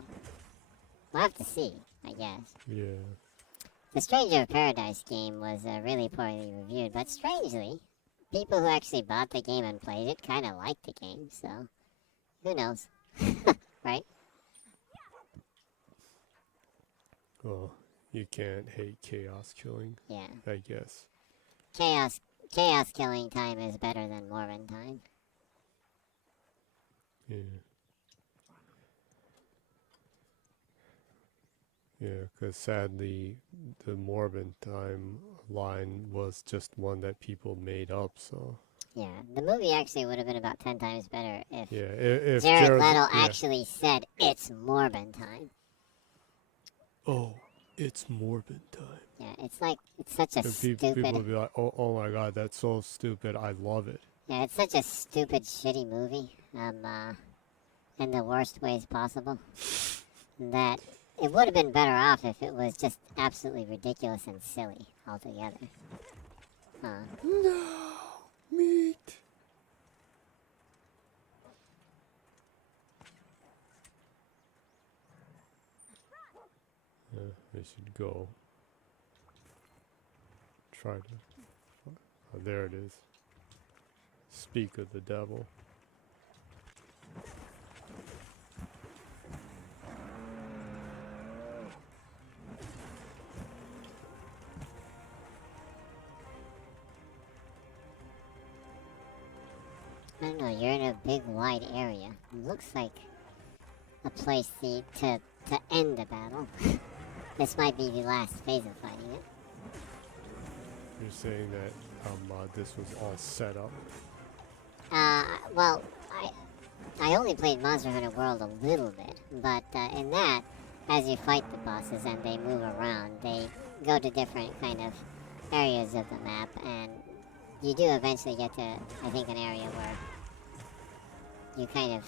We'll have to see, I guess. Yeah. The Stranger of Paradise game was really poorly reviewed, but strangely, people who actually bought the game and played it kind of liked the game, so who knows, right? Well, you can't hate chaos killing, Yeah. I guess. Chaos killing time is better than Morbin time. Yeah. Yeah, because sadly, the Morbin time line was just one that people made up, so. Yeah, the movie actually would have been about 10 times better if Yeah, if Jared Leto yeah. actually said it's Morbin time. Oh, it's Morbin time. Yeah, it's like, it's such a And stupid... people would be like, oh my god, that's so stupid, I love it. Yeah, it's such a stupid, shitty movie, in the worst ways possible, that it would have been better off if it was just absolutely ridiculous and silly altogether. Huh. No, meat. Yeah, I should go. Try to. Oh, there it is. Speak of the devil. I don't know, you're in a big wide area. It looks like a place to end the battle. This might be the last phase of fighting it. You're saying that this was all set up. Well, I only played Monster Hunter World a little bit, but in that, as you fight the bosses and they move around, they go to different kind of areas of the map, and you do eventually get to, I think, an area where you kind of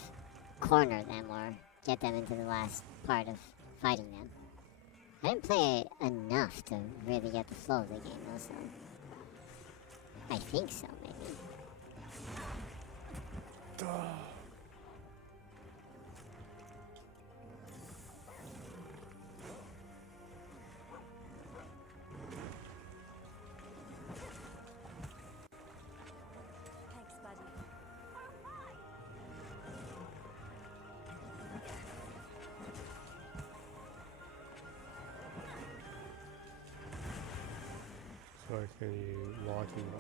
corner them or get them into the last part of fighting them. I didn't play enough to really get the flow of the game, though, so I think so, maybe. Thanks, buddy. So I can you locking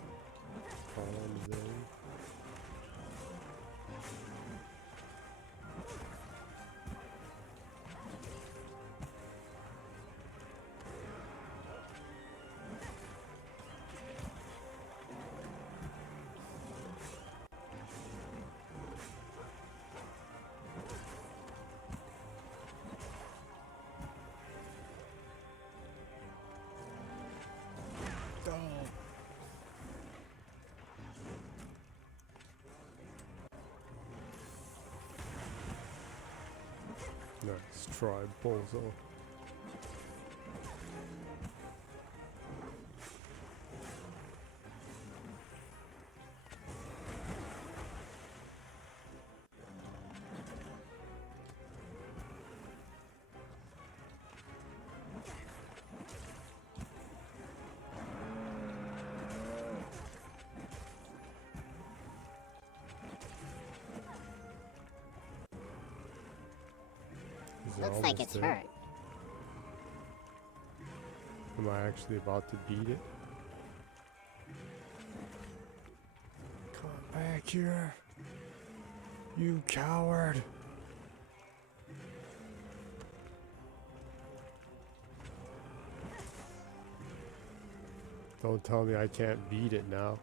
columns in. Nice try, Bozo. Is it Looks like almost it's there? hurt. Am I actually about to beat it? Come back here, you coward! Don't tell me I can't beat it now.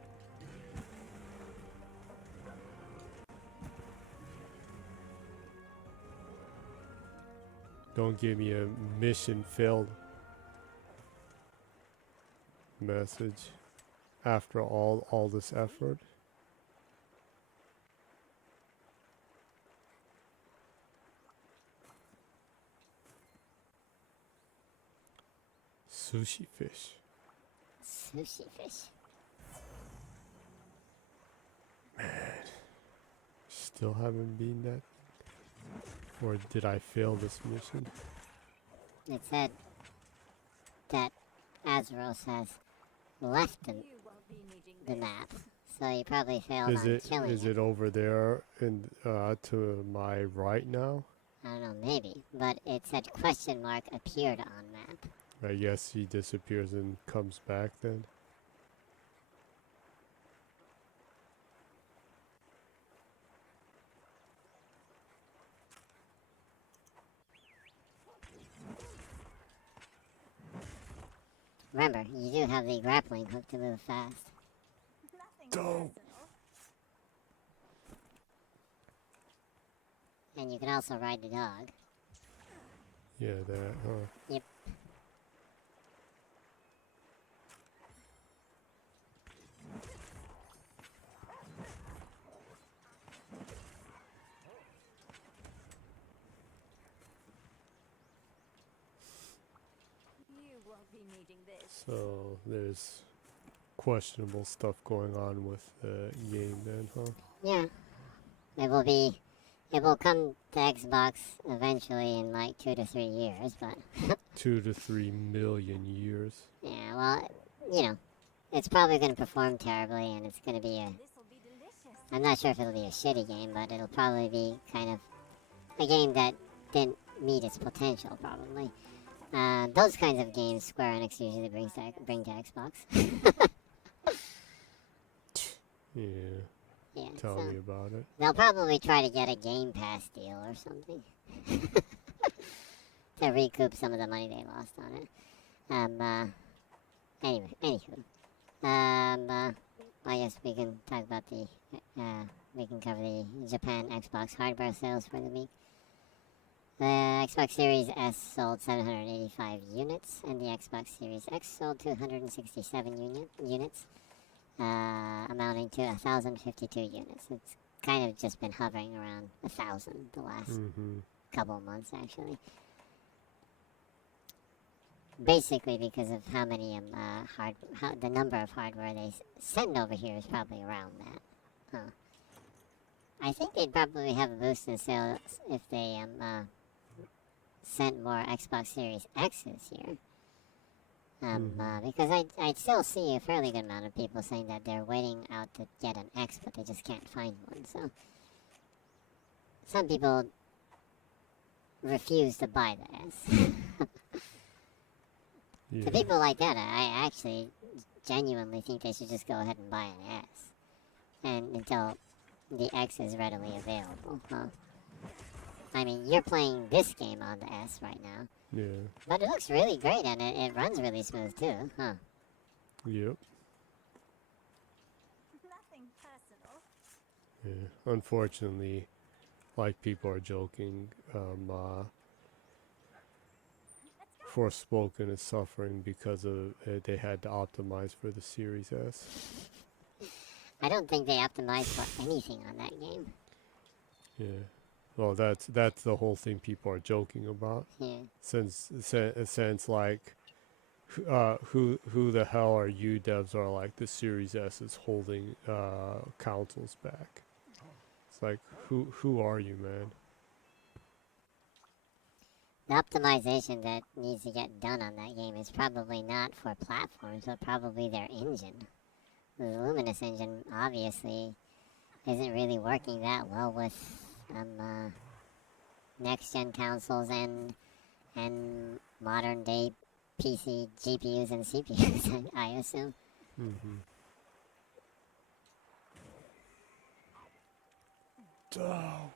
Don't give me a mission failed message after all this effort. Sushi fish. Sushi fish. Still haven't beaten that. Or did I fail this mission? It said that Azeros has left You won't be needing the this. map, so you probably failed Is on it killing is it over there in to my right now? I don't know, maybe, but it said question mark appeared on map. I guess he disappears and comes back then. Remember, you do have the grappling hook to move fast. Nothing Don't. personal. And you can also ride the dog. Yeah, that, huh? Yep. You won't be needing this. So there's questionable stuff going on with the game then, huh? Yeah. It will come to Xbox eventually in like 2 to 3 years, but 2 to 3 million years. yeah, well, you know, it's probably going to perform terribly and it's going to be This'll be delicious. I'm not sure if it'll be a shitty game, but it'll probably be kind of a game that didn't meet its potential, probably. Those kinds of games Square Enix usually bring to Xbox. Yeah, Yeah, tell so me about it. they'll probably try to get a Game Pass deal or something to recoup some of the money they lost on it. Anywho, I guess we can talk about we can cover the Japan Xbox hardware sales for the week. The Xbox Series S sold 785 units, and the Xbox Series X sold 267 units, amounting to 1,052 units. It's kind of just been hovering around 1,000 the last Mm-hmm. couple of months, actually. Basically, because of how many the number of hardware they send over here is probably around that. Huh. I think they'd probably have a boost in sales if they sent more Xbox Series X's here. Because I'd still see a fairly good amount of people saying that they're waiting out to get an X, but they just can't find one. So some people refuse to buy the S. Yeah. To people like that, I actually genuinely think they should just go ahead and buy an S, and until the X is readily available. Huh? I mean, you're playing this game on the S right now, Yeah. but it looks really great and it runs really smooth too, huh? Yep. Nothing personal. Yeah. Unfortunately, like people are joking, Forspoken is suffering because of they had to optimize for the Series S. I don't think they optimized for anything on that game. Yeah. Well, that's the whole thing people are joking about. Yeah. Since like, who the hell are you devs are like the Series S is holding consoles back? It's like who are you, man? The optimization that needs to get done on that game is probably not for platforms, but probably their engine. The Luminous engine obviously isn't really working that well with next-gen consoles and modern-day PC GPUs and CPUs, I assume. Mm-hmm. Oh.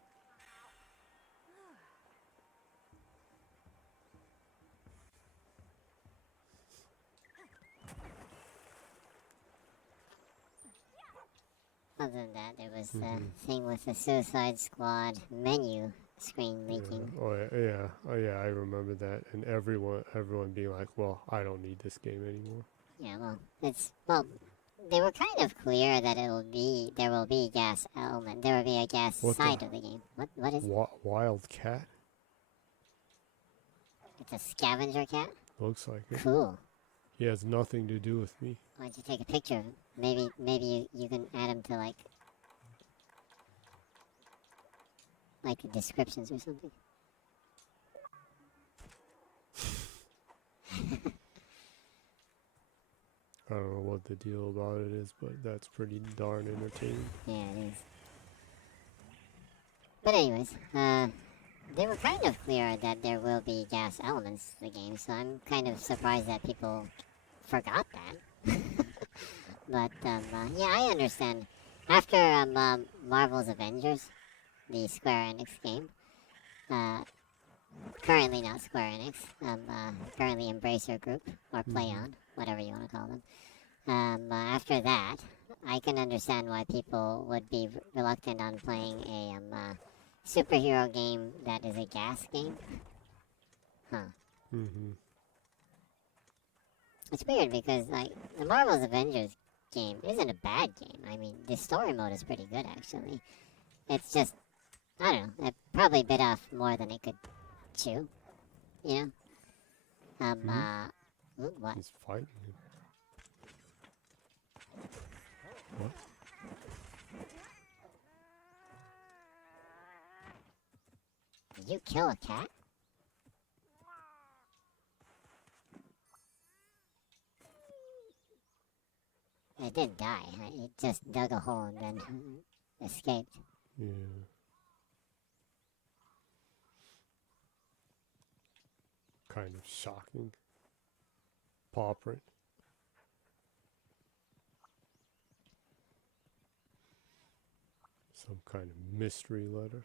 Other than that, there was the Mhm. thing with the Suicide Squad menu screen leaking. Yeah. Oh yeah, I remember that, and everyone being like, "Well, I don't need this game anymore." Yeah, well, they were kind of clear that there will be gas element, there will be a gas What the- side of the game. What is it? Wild cat? It's a scavenger cat? Looks like it. Cool. He has nothing to do with me. Why don't you take a picture of him? Maybe you can add him to like the descriptions or something. I don't know what the deal about it is, but that's pretty darn entertaining. Yeah, it is. But anyways, they were kind of clear that there will be gas elements to the game, so I'm kind of surprised that people forgot that. But yeah, I understand. After Marvel's Avengers, the Square Enix game, currently not Square Enix, currently Embracer Group or PlayOn, whatever you want to call them. After that, I can understand why people would be reluctant on playing a superhero game that is a gas game. Huh. Mm-hmm. It's weird because like the Marvel's Avengers game isn't a bad game. I mean, the story mode is pretty good actually. It's just I don't know. It probably bit off more than it could chew. You know. Ooh, what? He's fighting him. What? Did you kill a cat? It didn't die. It just dug a hole and then escaped. Yeah. Kind of shocking. Paw print. Some kind of mystery letter.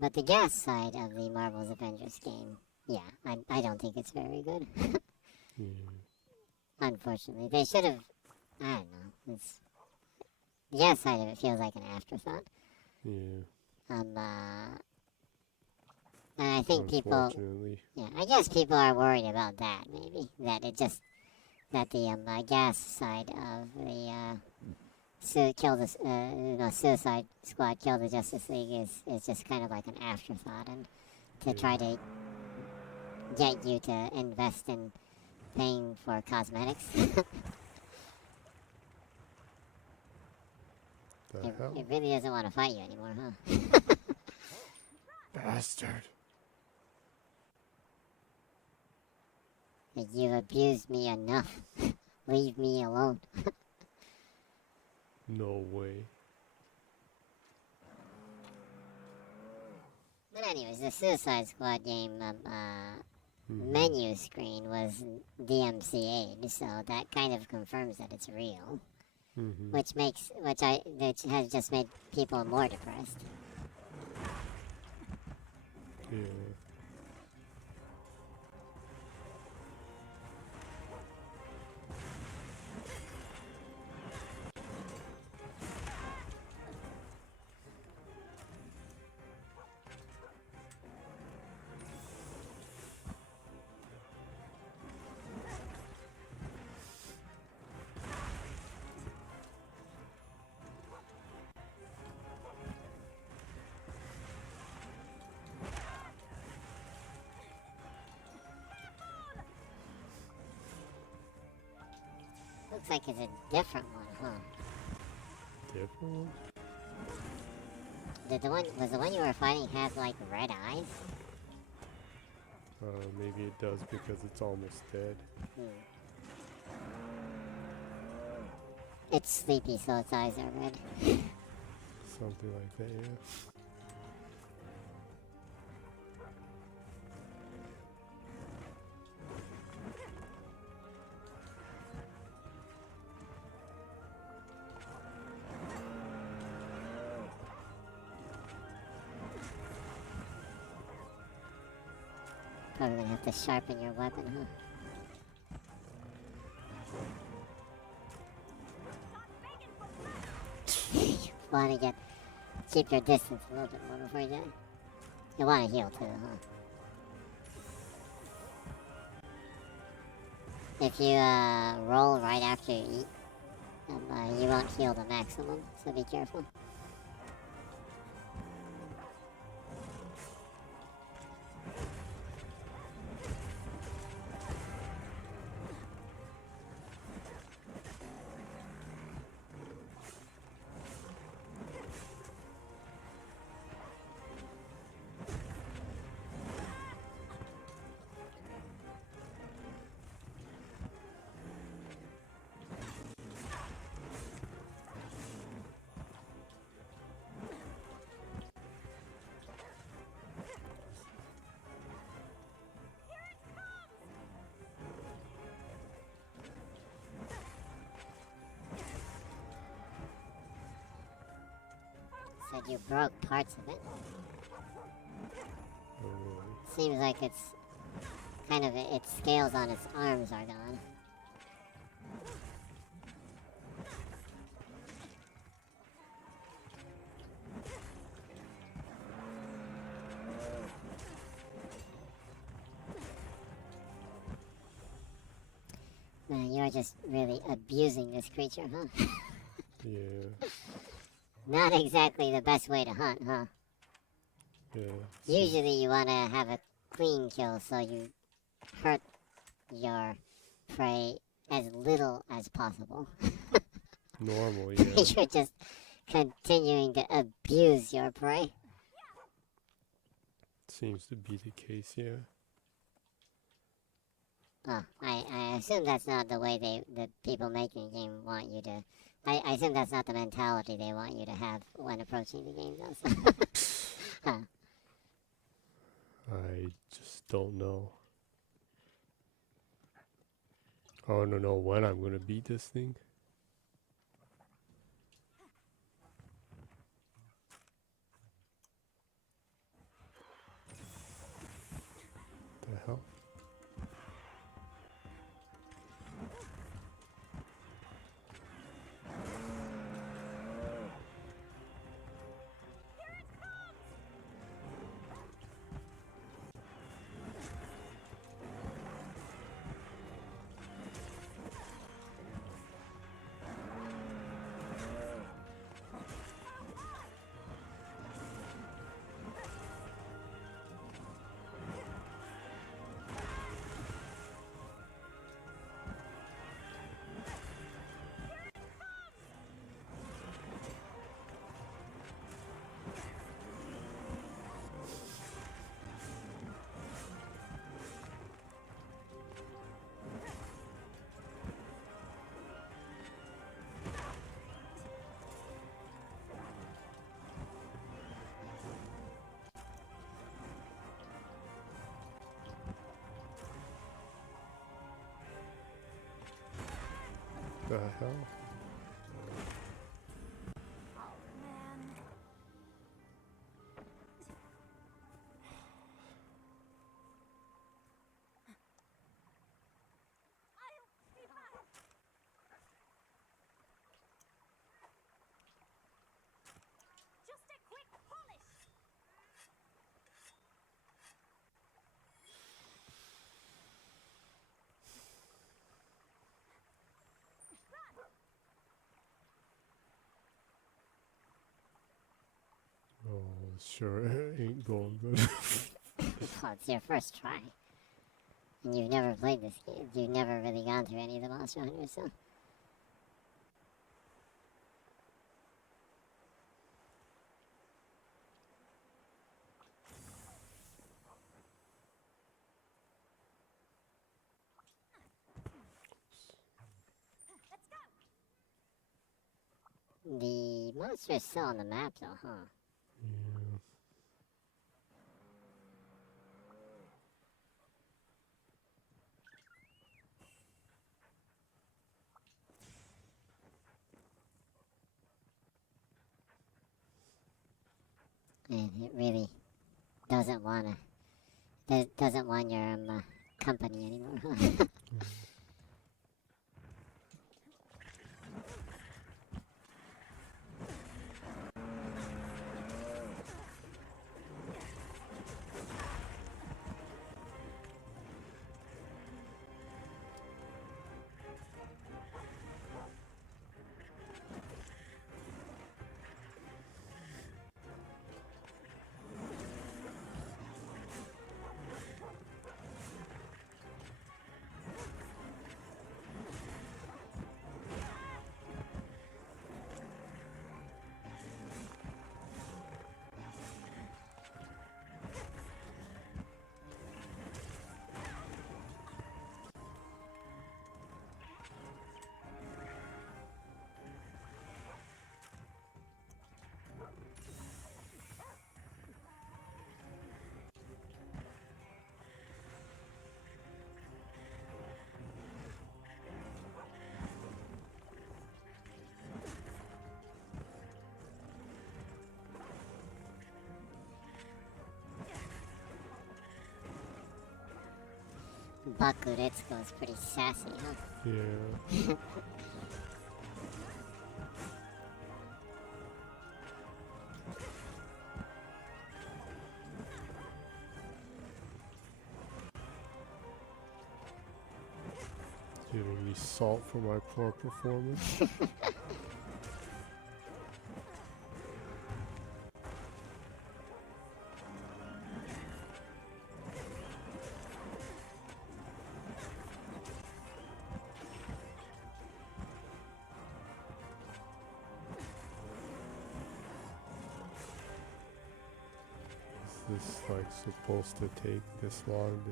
But the gas side of the Marvel's Avengers game, yeah, I don't think it's very good. Yeah. Unfortunately, they should have. I don't know. It's the gas side of it feels like an afterthought. Yeah. And I think people. Unfortunately. Yeah, I guess people are worried about that. Maybe that it just that the gas side of the Suicide Squad kill the Justice League is just kind of like an afterthought, and to try to get you to invest in paying for cosmetics. The hell? It really doesn't want to fight you anymore, huh? Bastard. You've abused me enough. Leave me alone. No way. But anyways, the Suicide Squad game menu screen was DMCA'd, so that kind of confirms that it's real. Mm-hmm. Which has just made people more depressed. Yeah. Looks like it's a different one, huh? Different one? Did the one you were fighting have like red eyes? Maybe it does because it's almost dead. It's sleepy, so its eyes are red. Something like that, yeah. Probably gonna have to sharpen your weapon, huh? You wanna keep your distance a little bit more before you die. You wanna heal too, huh? If you roll right after you eat, you won't heal the maximum, so be careful. that you broke parts of it. Oh, really? Seems like it's kind of its scales on its arms are gone. Man, you're just really abusing this creature, huh? Yeah. Not exactly the best way to hunt, huh? Yeah. Usually you want to have a clean kill so you hurt your prey as little as possible. Normal, yeah. You're just continuing to abuse your prey. Seems to be the case, yeah. Oh, I assume that's not the way the people making the game want you to. I assume that's not the mentality they want you to have when approaching the game, though. Huh. I just don't know. I don't know when I'm gonna beat this thing. The hell? The hell? Man. I'll be back. Just a quick polish. Oh, sure ain't going good. Well, it's your first try. And you've never played this game. You've never really gone through any of the monster hunters, so. Let's go. The monster's still on the map, though, huh? Yeah. And it really doesn't wanna. Doesn't want your company anymore, huh? Bakuretsuko is pretty sassy, huh? Yeah. Giving me salt for my poor performance. Is this like supposed to take this long to...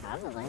Probably.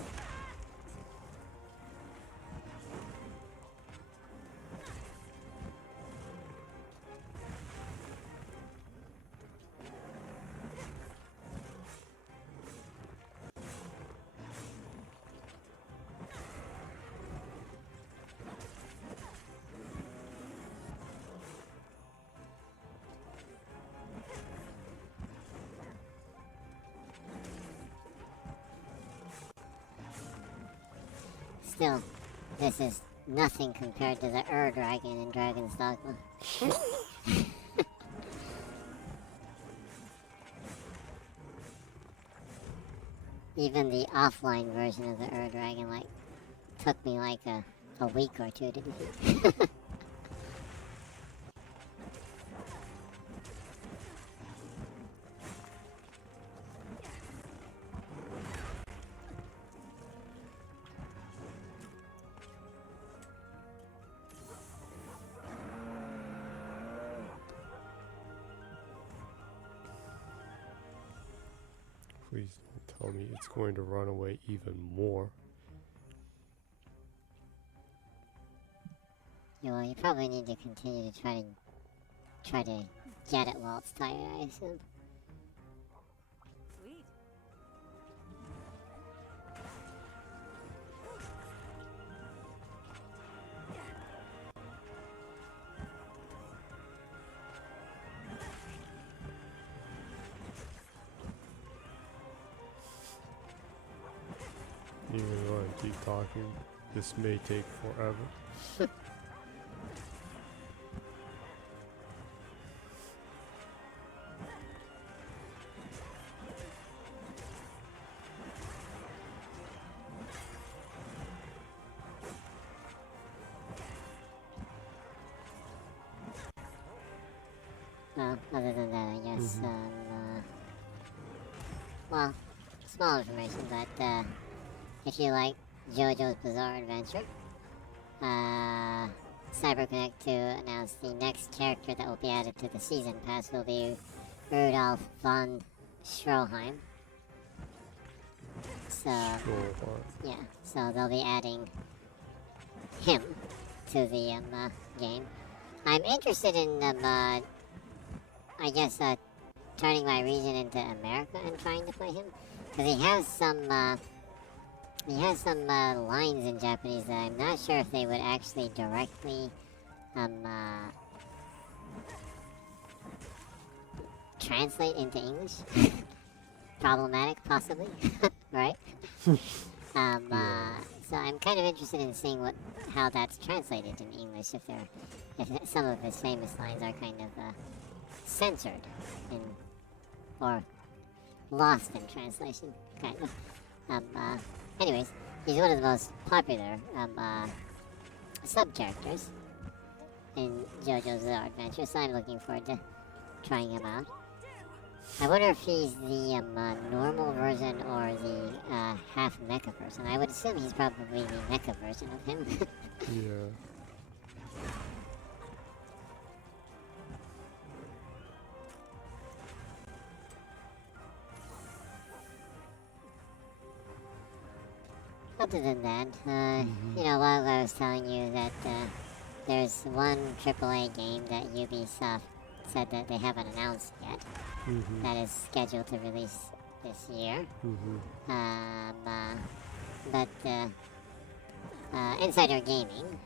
Still, this is nothing compared to the Dragon in Dragon's Dogma. Even the offline version of the Dragon, like, took me like a week or two to defeat. Please don't tell me it's going to run away even more. Yeah, well, you probably need to continue to try to get it while it's tired, I assume. Sweet. Even though I keep talking, this may take forever. Well, other than that, I guess, well, small information, but, if you like JoJo's Bizarre Adventure, CyberConnect 2 announced the next character that will be added to the season pass will be Rudolph von Stroheim. So, yeah, so they'll be adding him to the game. I'm interested in I guess turning my region into America and trying to play him, because he has some lines in Japanese that I'm not sure if they would actually directly translate into English. Problematic, possibly, right? So I'm kind of interested in seeing how that's translated in English. If some of his famous lines are kind of censored or lost in translation, kind of. Anyways, he's one of the most popular sub-characters in JoJo's Bizarre Adventure, so I'm looking forward to trying him out. I wonder if he's the normal version or the half mecha version. I would assume he's probably the mecha version of him. Yeah. Other than that, you know, while I was telling you that there's one AAA game that Ubisoft said that they haven't announced yet, that is scheduled to release this year. But Insider Gaming,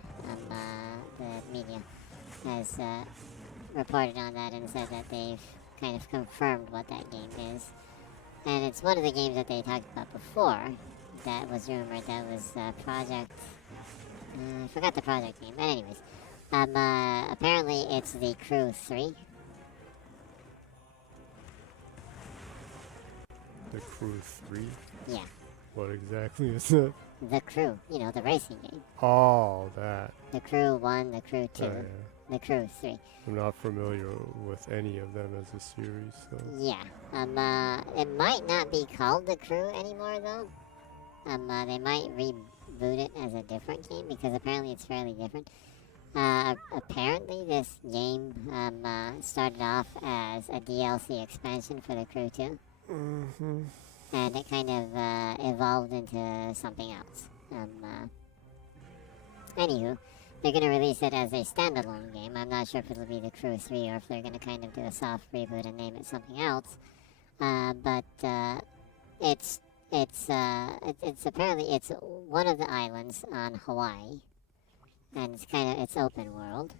the media, has reported on that and said that they've kind of confirmed what that game is. And it's one of the games that they talked about before that was rumored. That was Project. I forgot the project name, but anyways. Apparently it's the Crew 3. The Crew 3? Yeah, What exactly is that? the Crew. You know, the racing game. Oh, that. The Crew 1, the Crew 2, Oh, yeah. the Crew 3. I'm not familiar with any of them as a series, so. Yeah. It might not be called the Crew anymore though. They might reboot it as a different game because apparently it's fairly different. Apparently this game started off as a DLC expansion for the Crew 2. Mm-hmm. And it kind of evolved into something else. Anywho, they're going to release it as a standalone game. I'm not sure if it'll be the Crew 3 or if they're going to kind of do a soft reboot and name it something else. But it's apparently it's one of the islands on Hawaii, and it's open world,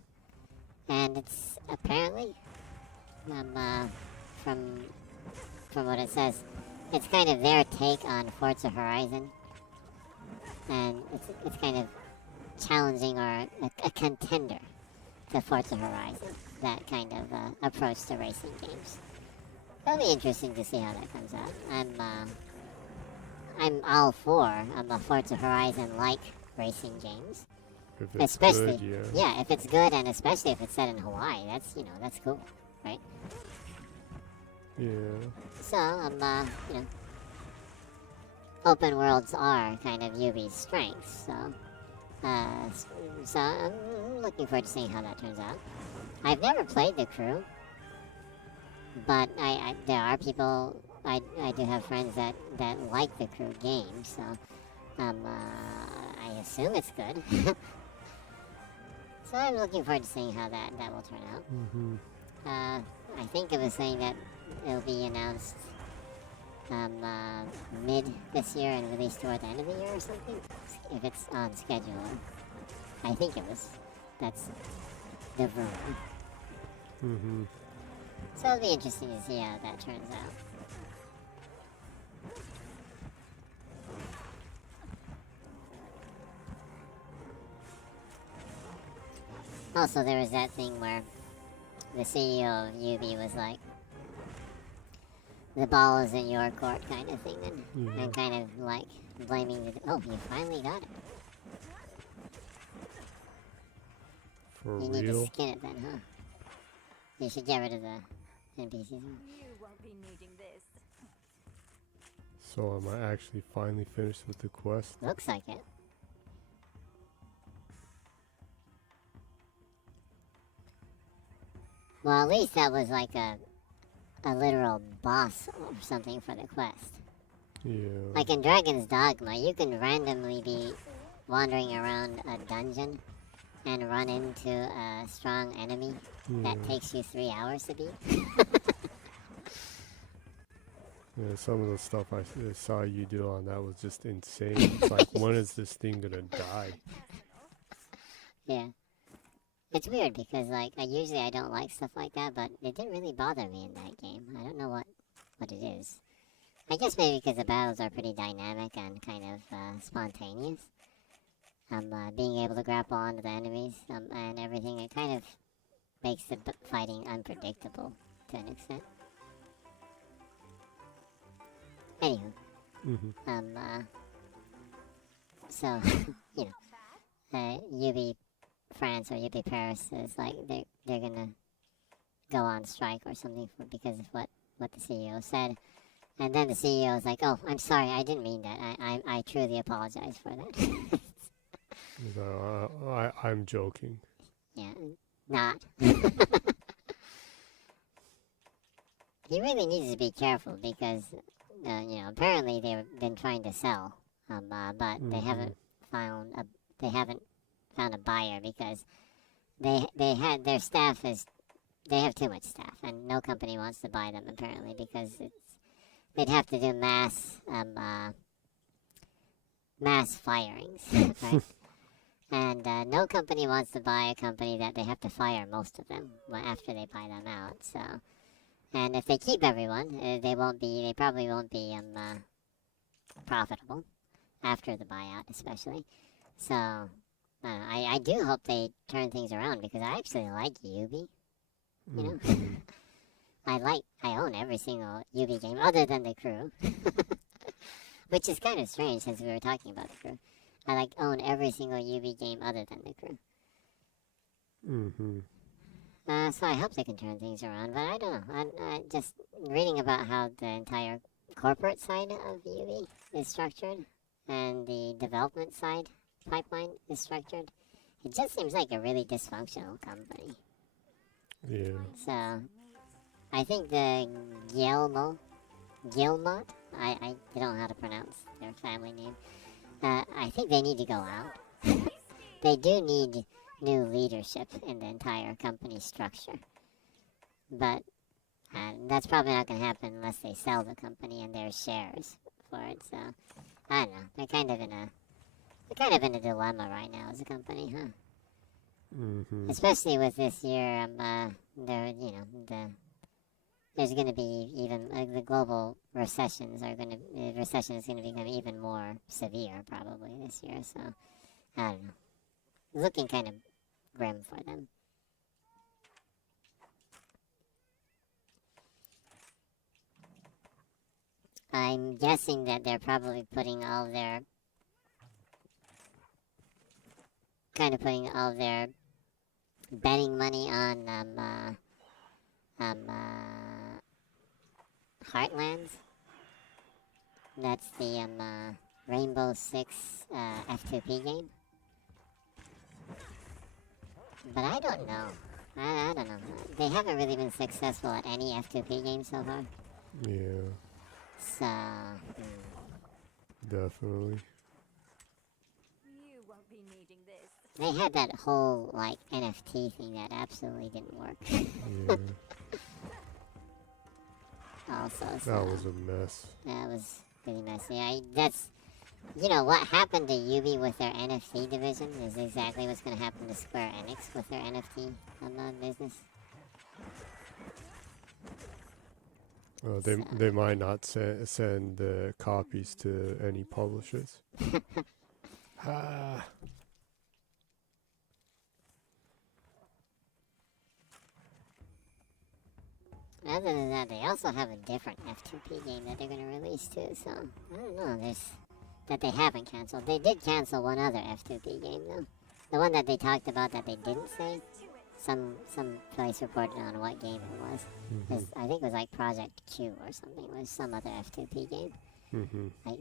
and it's apparently from what it says, it's kind of their take on Forza Horizon, and it's kind of challenging or a contender to Forza Horizon, that kind of approach to racing games. It'll be interesting to see how that comes out. I'm all for a Forza Horizon-like racing games. If it's Especially, good, yeah. if it's good, and especially if it's set in Hawaii, that's cool, right? Yeah. So, open worlds are kind of Yubi's strengths, so I'm looking forward to seeing how that turns out. I've never played the Crew, but there are people, I do have friends that like the Crew game, so I assume it's good. So I'm looking forward to seeing how that will turn out. Mm-hmm. I think it was saying that it'll be announced mid this year and released toward the end of the year or something, if it's on schedule. I think that's the rumor. Mm-hmm. So it'll be interesting to see how that turns out. Also, there was that thing where the CEO of Yubi was like, the ball is in your court kind of thing, and kind of like blaming oh, you finally got it. For You need to real? skin it then, huh? You should get rid of the NPCs. You won't be needing this. So am I actually finally finished with the quest? Looks like it. Well, at least that was like a literal boss or something for the quest. Yeah. Like in Dragon's Dogma, you can randomly be wandering around a dungeon and run into a strong enemy that takes you 3 hours to beat. Yeah, some of the stuff I saw you do on that was just insane. It's like, when is this thing gonna die? Yeah. It's weird because like I usually don't like stuff like that, but it didn't really bother me in that game. I don't know what it is. I guess maybe because the battles are pretty dynamic and kind of spontaneous. Being able to grapple onto the enemies and everything, it kind of makes the fighting unpredictable to an extent. Anywho, Mm-hmm. so you know, UB France or UB Paris is like they're gonna go on strike or something because of what the CEO said, and then the CEO is like, "Oh, I'm sorry, I didn't mean that. I truly apologize for that." So, I'm joking. Yeah, not. He really needs to be careful because apparently they've been trying to sell, but they haven't found a buyer because they had their staff they have too much staff and no company wants to buy them apparently because they'd have to do mass firings, right? And no company wants to buy a company that they have to fire most of them after they buy them out. So And if they keep everyone, they probably won't be profitable after the buyout, especially. So, I do hope they turn things around because I actually like Yubi. You know, I own every single Yubi game other than the crew, which is kind of strange since we were talking about the crew. I own every single Yubi game other than the crew. So I hope they can turn things around, but I don't know. I just reading about how the entire corporate side of Yubi is structured and the development side pipeline is structured. It just seems like a really dysfunctional company. Yeah. So I think the Guillemot, I don't know how to pronounce their family name. I think they need to go out. They do need new leadership in the entire company structure. But that's probably not going to happen unless they sell the company and their shares for it. So I don't know. They're kind of in a dilemma right now as a company, huh? Especially with this year, there's going to be even the global recession is going to become even more severe probably this year. So I don't know. It's looking kind of grim for them. I'm guessing that they're probably putting all their betting money on Heartlands. That's the Rainbow Six F2P game. But I don't know. I don't know. They haven't really been successful at any F2P game so far. Yeah. So, Definitely. You won't be needing this. they had that whole NFT thing that absolutely didn't work. Yeah. Also, so That was a mess. that was really messy. What happened to Yubi with their NFT division is exactly what's going to happen to Square Enix with their NFT business. They might not send the copies to any publishers. Other than that, they also have a different F2P game that they're going to release too, so I don't know, that they haven't canceled. They did cancel one other F2P game though. The one that they talked about that they didn't say. Some place reported on what game it was. I think it was Project Q or something. It was some other F2P game.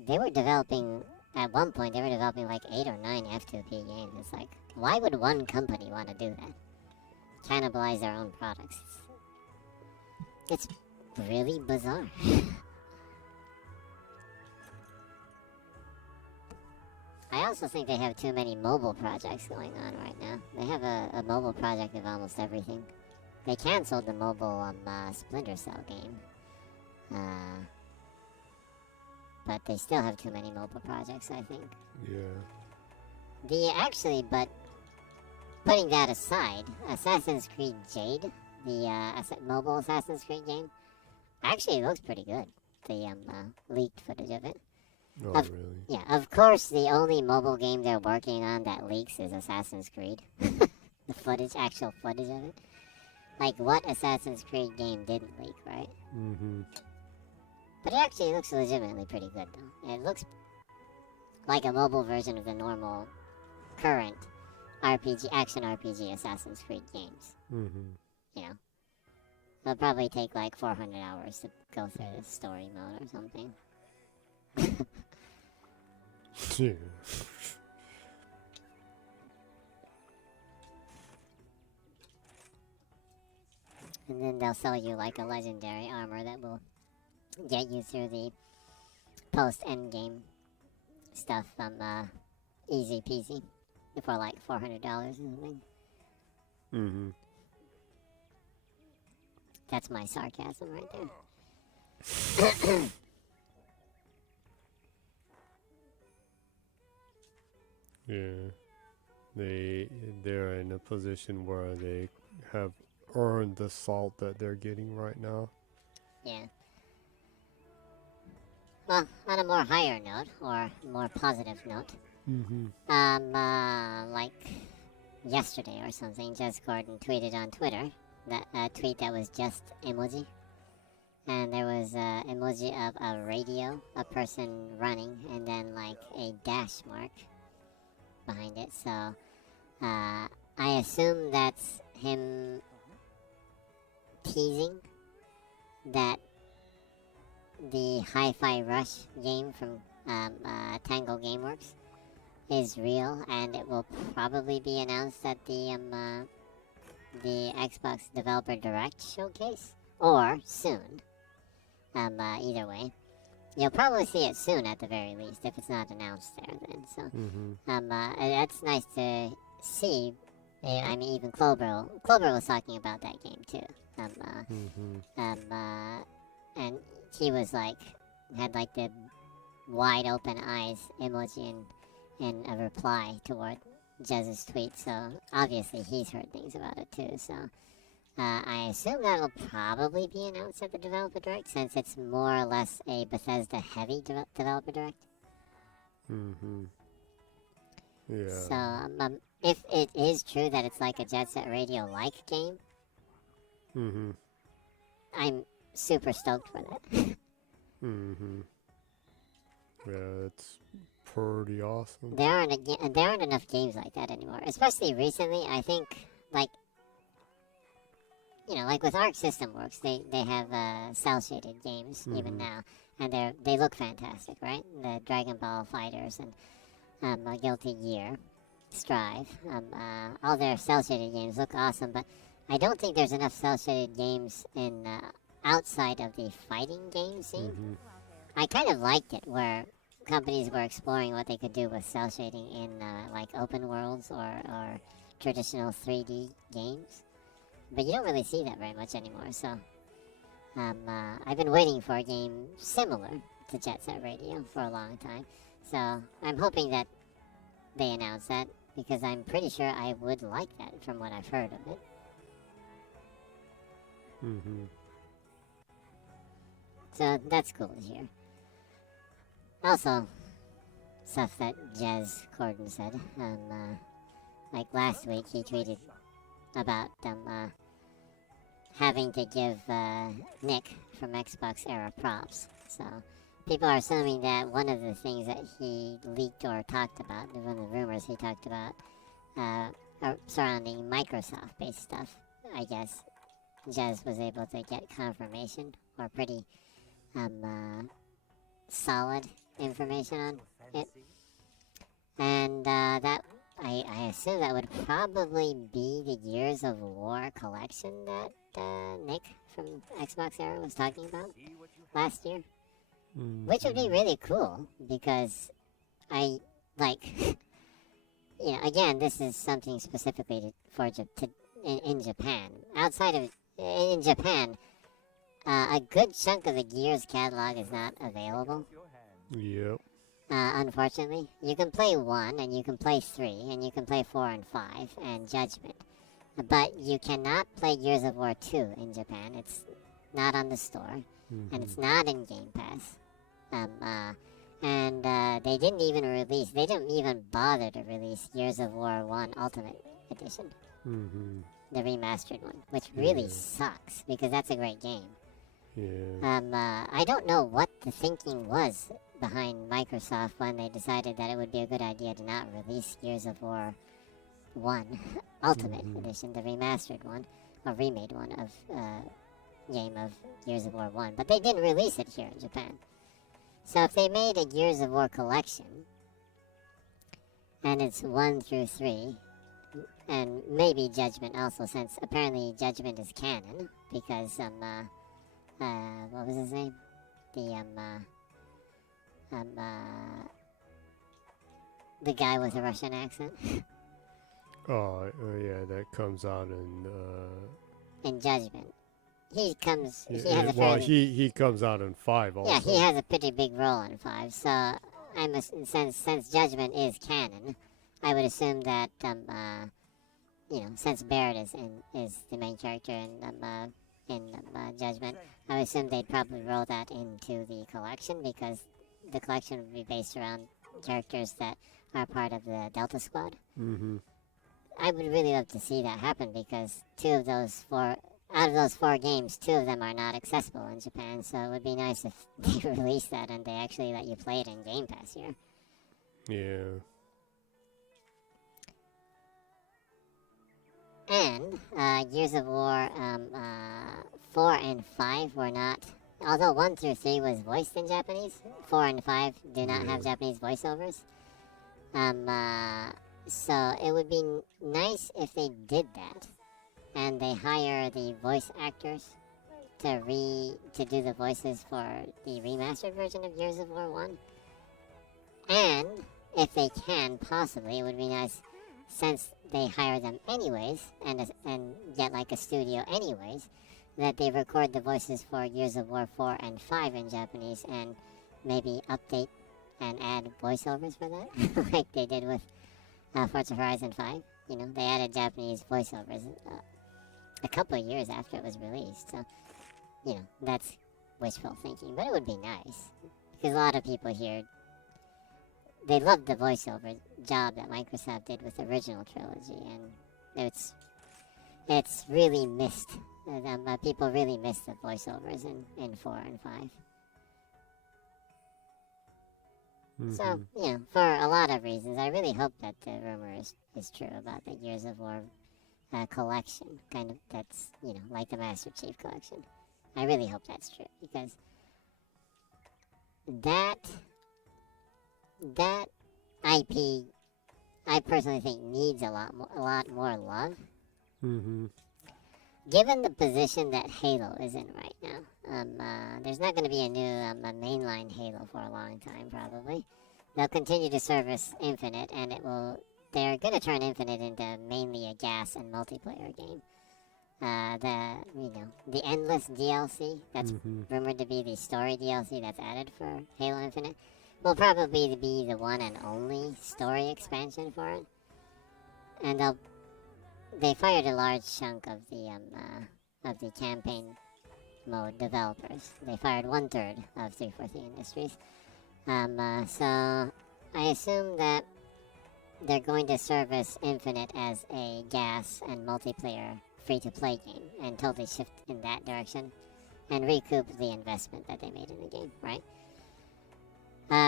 They were developing, at one point, 8 or 9 F2P games. It's why would one company want to do that? Cannibalize their own products. It's really bizarre. I also think they have too many mobile projects going on right now. They have a mobile project of almost everything. They canceled the mobile Splinter Cell game. But they still have too many mobile projects, I think. Yeah. But putting that aside, Assassin's Creed Jade, the mobile Assassin's Creed game, actually looks pretty good. The leaked footage of it. Oh, really? Yeah, of course, the only mobile game they're working on that leaks is Assassin's Creed. The actual footage of it. What Assassin's Creed game didn't leak, right? But it actually looks legitimately pretty good, though. It looks like a mobile version of the normal, current action RPG Assassin's Creed games. You know? It'll probably take 400 hours to go through the story mode or something. Yeah. And then they'll sell you a legendary armor that will get you through the post-endgame stuff easy peasy for $400 or something. That's my sarcasm right there. Yeah. They're in a position where they have earned the salt that they're getting right now. Yeah. Well, on a more higher note, or more positive note, Mm-hmm. like yesterday or something, Jez Gordon tweeted on Twitter that a tweet that was just emoji, and there was a emoji of a radio, a person running, and then like a dash mark behind it. So I assume that's him teasing that the Hi-Fi Rush game from Tango Gameworks is real, and it will probably be announced at the Xbox Developer Direct showcase, or soon. Either way, you'll probably see it soon at the very least if it's not announced there. Then, so Mm-hmm. that's nice to see. I mean, even Clover was talking about that game too. Mm-hmm. And he was like, had like the wide open eyes emoji in a reply toward Jez's tweet. So obviously he's heard things about it too. So I assume that will probably be announced at the Developer Direct, since it's more or less a Bethesda heavy Developer Direct. Mm-hmm. Yeah. So if it is true that it's like a Jet Set Radio like game, Mm-hmm. I'm super stoked for that. Mm-hmm. Yeah, that's pretty awesome. There aren't enough games like that anymore, especially recently. I think, like, like with Arc System Works, they have cell shaded games even now, and they look fantastic, right? The Dragon Ball Fighters and Guilty Gear, Strive, all their cell shaded games look awesome, but I don't think there's enough cell shaded games in outside of the fighting game scene. Mm-hmm. I kind of liked it where companies were exploring what they could do with cell shading in like open worlds or traditional 3D games. But you don't really see that very much anymore, so I've been waiting for a game similar to Jet Set Radio for a long time. So I'm hoping that they announce that, because I'm pretty sure I would like that from what I've heard of it. Mm-hmm. So that's cool to hear. Also, stuff that Jez Gordon said. Like last week, he tweeted about having to give Nick from Xbox Era props. So people are assuming that one of the things that he leaked or talked about, one of the rumors he talked about, surrounding Microsoft-based stuff, I guess Jez was able to get confirmation, or pretty solid information on it. And that I assume that would probably be the Gears of War collection that Nick from Xbox Era was talking about last year. Mm-hmm. Which would be really cool, because I, like, again, this is something specifically in Japan. Outside of, in Japan, a good chunk of the Gears catalog is not available. Yep. Unfortunately, you can play 1, and you can play 3, and you can play 4 and 5, and Judgment. But you cannot play Gears of War 2 in Japan. It's not on the store, and it's not in Game Pass. They didn't even bother to release Gears of War 1 Ultimate Edition, the remastered one, which really sucks, because that's a great game. Yeah. I don't know what the thinking was behind Microsoft when they decided that it would be a good idea to not release Gears of War 1 Ultimate Edition, the remastered one, or remade one of game of Gears of War 1. But they didn't release it here in Japan. So if they made a Gears of War collection, and it's 1 through 3, and maybe Judgment also, since apparently Judgment is canon, because what was his name? The guy with a Russian accent. Oh, yeah, that comes out In Judgment. He has a well, fairly... he comes out in 5 also. Yeah, he has a pretty big role in 5, so since Judgment is canon, I would assume that since Barrett is the main character in in judgment. I would assume they'd probably roll that into the collection because the collection would be based around characters that are part of the Delta Squad. Mm-hmm. I would really love to see that happen because out of those 4 games, 2 of them are not accessible in Japan. So it would be nice if they release that and they actually let you play it in Game Pass here. Yeah. And Gears of War 4 and 5 were not. Although 1 through 3 was voiced in Japanese, 4 and 5 do not have Japanese voiceovers. So it would be nice if they did that, and they hire the voice actors to do the voices for the remastered version of Gears of War 1. And if they can, possibly, it would be nice, since they hire them anyways, and get like a studio anyways, that they record the voices for Gears of War 4 and 5 in Japanese, and maybe update and add voiceovers for that, like they did with Forza Horizon 5. You know, they added Japanese voiceovers a couple of years after it was released, so, you know, that's wishful thinking, but it would be nice, because a lot of people here, they loved the voiceover job that Microsoft did with the original trilogy, and it's really missed. People really miss the voiceovers in 4 and 5. Mm-hmm. So, you know, for a lot of reasons, I really hope that the rumor is true about the Gears of War collection. Kind of, that's, you know, like the Master Chief collection. I really hope that's true, because that IP, I personally think, needs a lot more love. Mm-hmm. Given the position that Halo is in right now, there's not going to be a new a mainline Halo for a long time, probably. They'll continue to service Infinite, and they're going to turn Infinite into mainly a gas and multiplayer game. The Endless DLC, that's rumored to be the story DLC that's added for Halo Infinite, will probably be the one and only story expansion for it. And they fired a large chunk of the campaign mode developers. They fired 1/3 of 343 Industries. So I assume that they're going to service Infinite as a gas and multiplayer free-to-play game and totally shift in that direction and recoup the investment that they made in the game, right?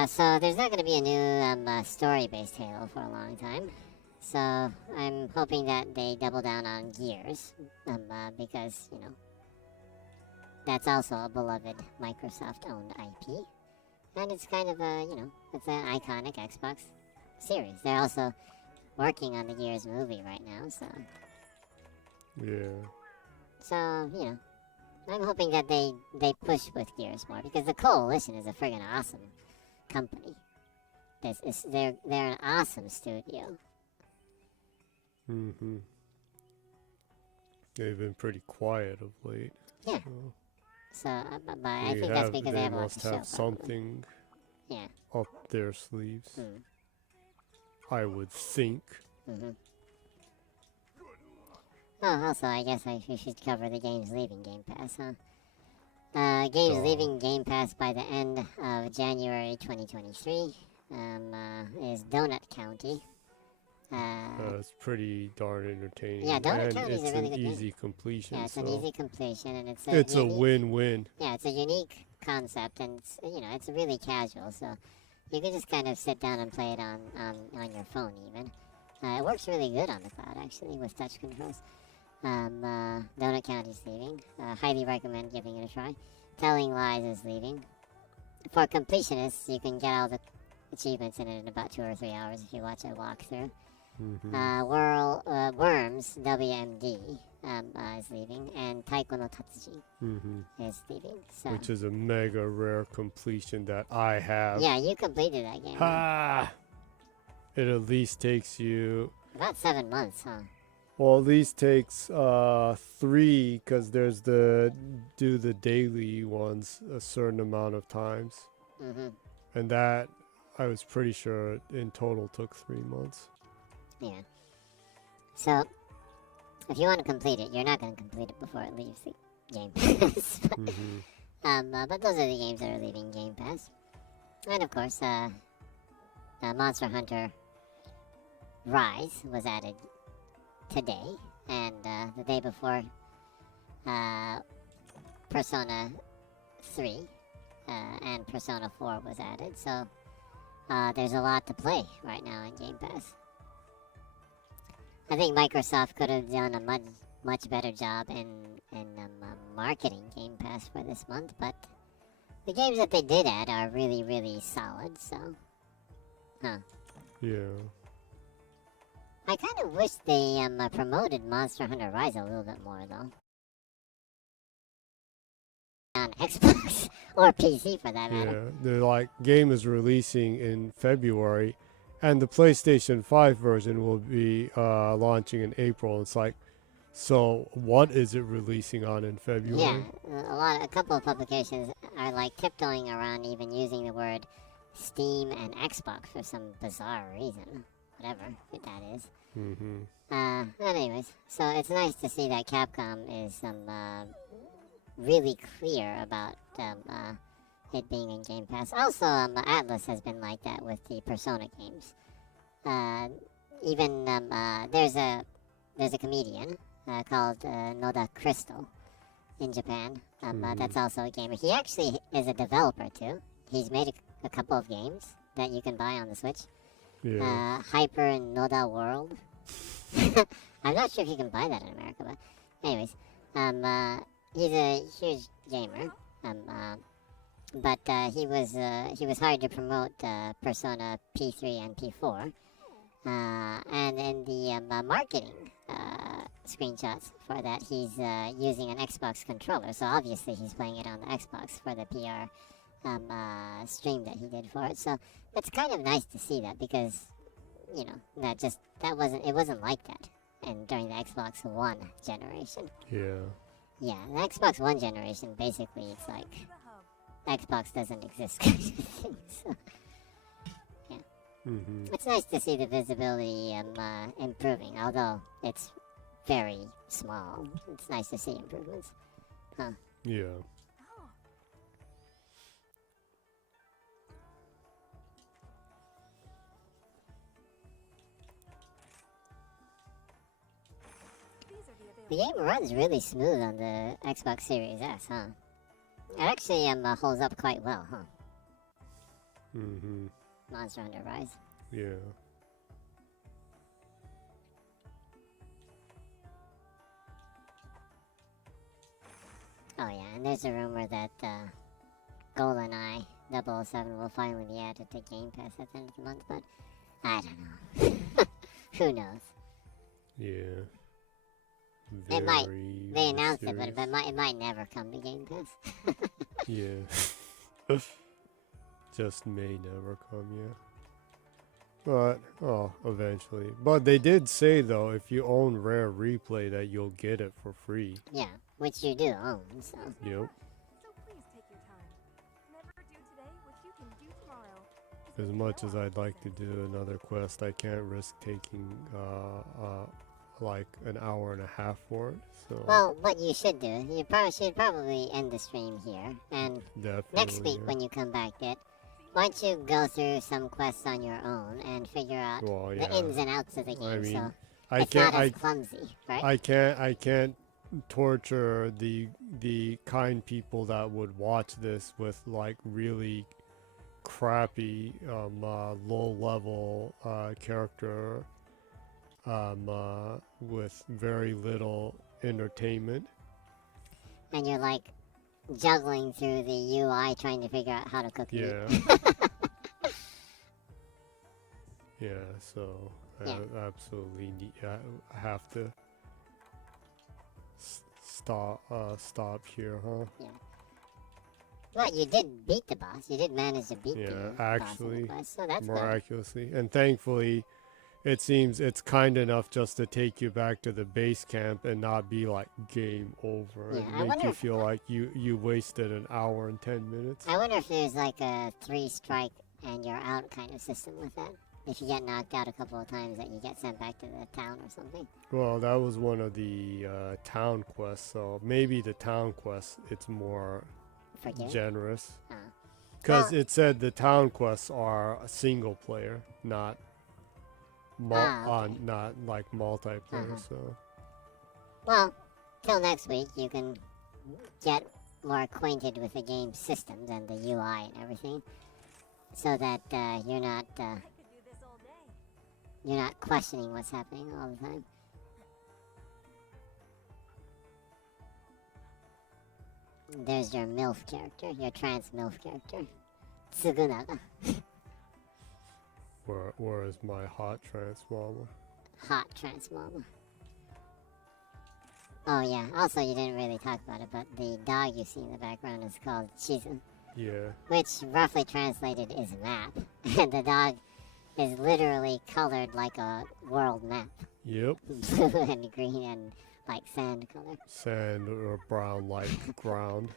So there's not going to be a new story-based Halo for a long time. So I'm hoping that they double down on Gears, because, you know, that's also a beloved Microsoft-owned IP. And it's kind of it's an iconic Xbox series. They're also working on the Gears movie right now, so... Yeah. So, you know, I'm hoping that they push with Gears more, because the Coalition is a friggin' awesome company. They're an awesome studio. Mm-hmm. They've been pretty quiet of late. Yeah. So but I think that's because they have a lot to show. They must have something up their sleeves. Mm. I would think. Mm-hmm. Oh, also, I guess we should cover the games leaving Game Pass, huh? Games leaving Game Pass by the end of January 2023 is Donut County. It's pretty darn entertaining. Yeah, Donut County is a really good game. It's an easy completion. Yeah, it's an easy completion, and it's a win-win. Yeah, it's a unique concept, and it's really casual, so you can just kind of sit down and play it on your phone even. It works really good on the cloud, actually, with touch controls. Donut County's leaving. Highly recommend giving it a try. Telling Lies is leaving. For completionists, you can get all the achievements in it in about 2 or 3 hours if you watch a walkthrough. Worms, WMD, is leaving, and Taiko no Tatsuji is leaving. So. Which is a mega rare completion that I have. Yeah, you completed that game. Ha! It at least takes you... About 7 months, huh? Well, at least takes 3, because there's do the daily ones a certain amount of times. And that, I was pretty sure, in total took 3 months. Yeah. So, if you want to complete it, you're not going to complete it before it leaves Game Pass. Mm-hmm. But those are the games that are leaving Game Pass. And of course, Monster Hunter Rise was added today, and the day before, Persona 3 and Persona 4 was added. So there's a lot to play right now in Game Pass. I think Microsoft could have done a much better job in marketing Game Pass for this month, but the games that they did add are really solid. So, Yeah. I kind of wish they promoted Monster Hunter Rise a little bit more though. On Xbox or PC for that matter. Yeah. The game is releasing in February, and the PlayStation 5 version will be launching in April. It's like, so what is it releasing on in February? Yeah, a couple of publications are like tiptoeing around even using the word Steam and Xbox for some bizarre reason. Whatever that is. Mm-hmm. Anyways, so it's nice to see that Capcom is really clear about it being in Game Pass. Also, Atlas has been like that with the Persona games. Even there's a comedian called Noda Crystal in Japan. That's also a gamer. He actually is a developer too. He's made a couple of games that you can buy on the Switch. Yeah. Hyper Noda World. I'm not sure if you can buy that in America, but anyways, he's a huge gamer. But he was hired to promote Persona P3 and P4. And in the marketing screenshots for that, he's using an Xbox controller. So obviously he's playing it on the Xbox for the PR stream that he did for it. So it's kind of nice to see that because, you know, it wasn't like that and during the Xbox One generation. Yeah. Yeah, the Xbox One generation, basically it's like Xbox doesn't exist kind of thing. So Mm-hmm. it's nice to see the visibility improving, although it's very small. It's nice to see improvements. Yeah. The game runs really smooth on the Xbox Series S, huh? It actually holds up quite well, huh? Mm-hmm. Monster Hunter Rise. Yeah. Oh yeah, and there's a rumor that GoldenEye 007 will finally be added to Game Pass at the end of the month, but I don't know. Who knows? Yeah. It might. Very They announced it, mysterious. but it might never come to Game Pass. Yeah. Just may never come, yeah. But, eventually. But they did say, though, if you own Rare Replay, that you'll get it for free. Yeah, which you do own, so. Yep. So please take your time. Never do today what you can do tomorrow. As much as I'd like to do another quest, I can't risk taking, like, an hour and a half for it, so. Well, what you should do, you should probably end the stream here, and Definitely, next week yeah. when you come back, why don't you go through some quests on your own and figure out Well, the yeah. ins and outs of the game, I mean, so I it's can't, not as clumsy, right? I can't torture the kind people that would watch this with like really crappy low level character with very little entertainment. And you're like juggling through the UI trying to figure out how to cook meat. Yeah. Yeah, so Yeah. I absolutely I have to stop here, huh? But you did beat the boss. You did manage to beat Yeah, the boss in actually, the quest, so that's good. miraculously. And thankfully, it seems it's kind enough just to take you back to the base camp and not be like game over. Yeah, I and make wonder you if- feel like you wasted an hour and 10 minutes. I wonder if there's like a 3 strike and you're out kind of system with that. if you get knocked out a couple of times, that you get sent back to the town or something. Well, that was one of the town quests, so maybe the town quest it's more Forgive? generous. Uh, Because Well- it said the town quests are a single player, not okay. not like multiplayer. Uh-huh. So well, till next week, you can get more acquainted with the game's systems and the UI and everything, so that you're not I could do this all day. you're not questioning what's happening all the time. There's your MILF character, your trans MILF character, Tsugunaga, where is my hot transformer? hot trans mama. Oh yeah, also you didn't really talk about it, but the dog you see in the background is called Chizu, Yeah, which roughly translated is map, and the dog is literally colored like a world map, yep, blue and green and like sand color. sand or brown like ground.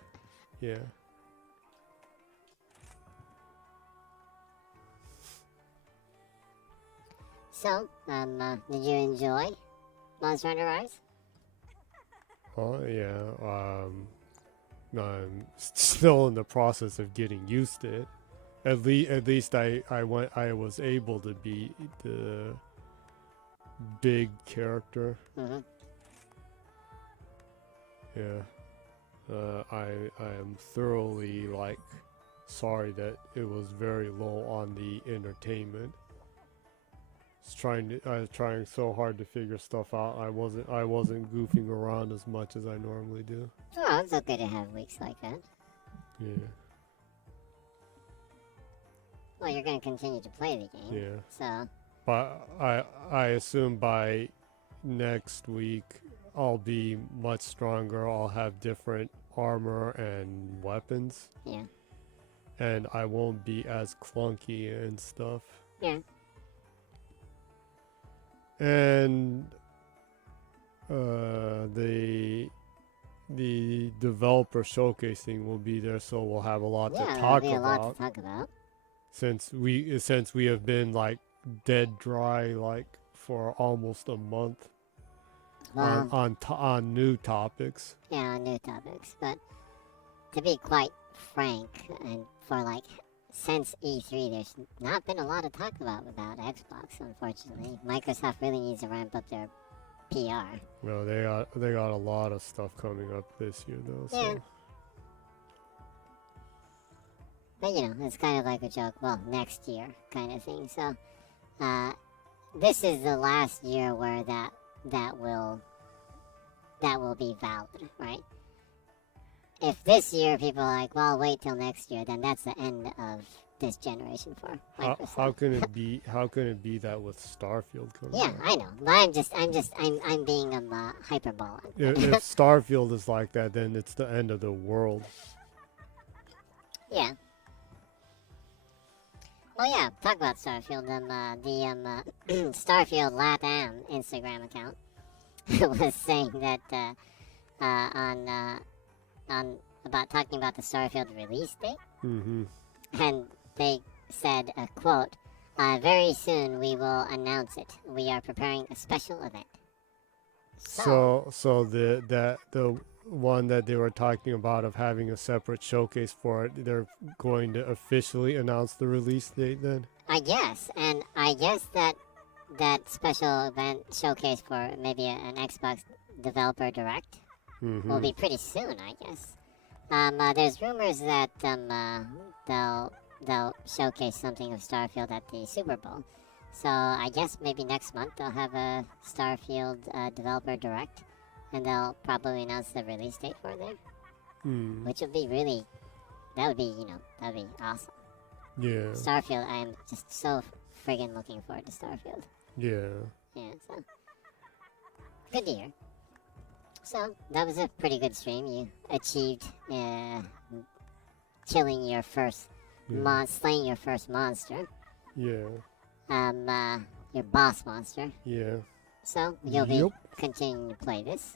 Yeah. So, did you enjoy Monster Hunter Rise? Oh yeah. I'm still in the process of getting used to it. At least I was able to beat the big character. Mm-hmm. Yeah. I am thoroughly like sorry that it was very low on the entertainment. I was trying so hard to figure stuff out. I wasn't goofing around as much as I normally do. Oh, it's okay to have weeks like that. Yeah. Well, you're gonna continue to play the game. Yeah. So, But I assume by next week I'll be much stronger. I'll have different armor and weapons, yeah. and I won't be as clunky and stuff. Yeah. And the developer showcasing will be there, so we'll have a lot Yeah, to there'll talk be a lot about. to talk about. Since we have been like dead dry like for almost a month Well, on new topics. yeah, on new topics. But to be quite frank, and for like since E3, there's not been a lot to talk about Xbox. Unfortunately, Microsoft really needs to ramp up their PR. Well, they got a lot of stuff coming up this year though. So. Yeah. But you know, it's kind of like a joke. Well, next year kind of thing. So, this is the last year where that will be valid, right? If this year people are like, well, wait till next year, then that's the end of this generation for Microsoft. How can it be? How can it be that with Starfield coming? Yeah, out? I know. But I'm being hyperbolic. If Starfield is like that, then it's the end of the world. Yeah. Well, yeah. Talk about Starfield. The Starfield LATAM Instagram account was saying that on about talking about the Starfield release date, Mm-hmm. and they said, quote, very soon we will announce it. We are preparing a special event. So the one that they were talking about of having a separate showcase for it, they're going to officially announce the release date then? I guess, and I guess that special event showcase for maybe an Xbox Developer Direct Mm-hmm. will be pretty soon, I guess. There's rumors that they'll showcase something of Starfield at the Super Bowl. So I guess maybe next month they'll have a Starfield Developer Direct, and they'll probably announce the release date for it there, Mm. which would be really, that'd be awesome. Yeah. Starfield, I am just so friggin' looking forward to Starfield. Yeah. Yeah, so good to hear. So that was a pretty good stream. You achieved killing your first Yeah. slaying your first monster. Yeah. Your boss monster. Yeah. So you'll be Yep. continuing to play this.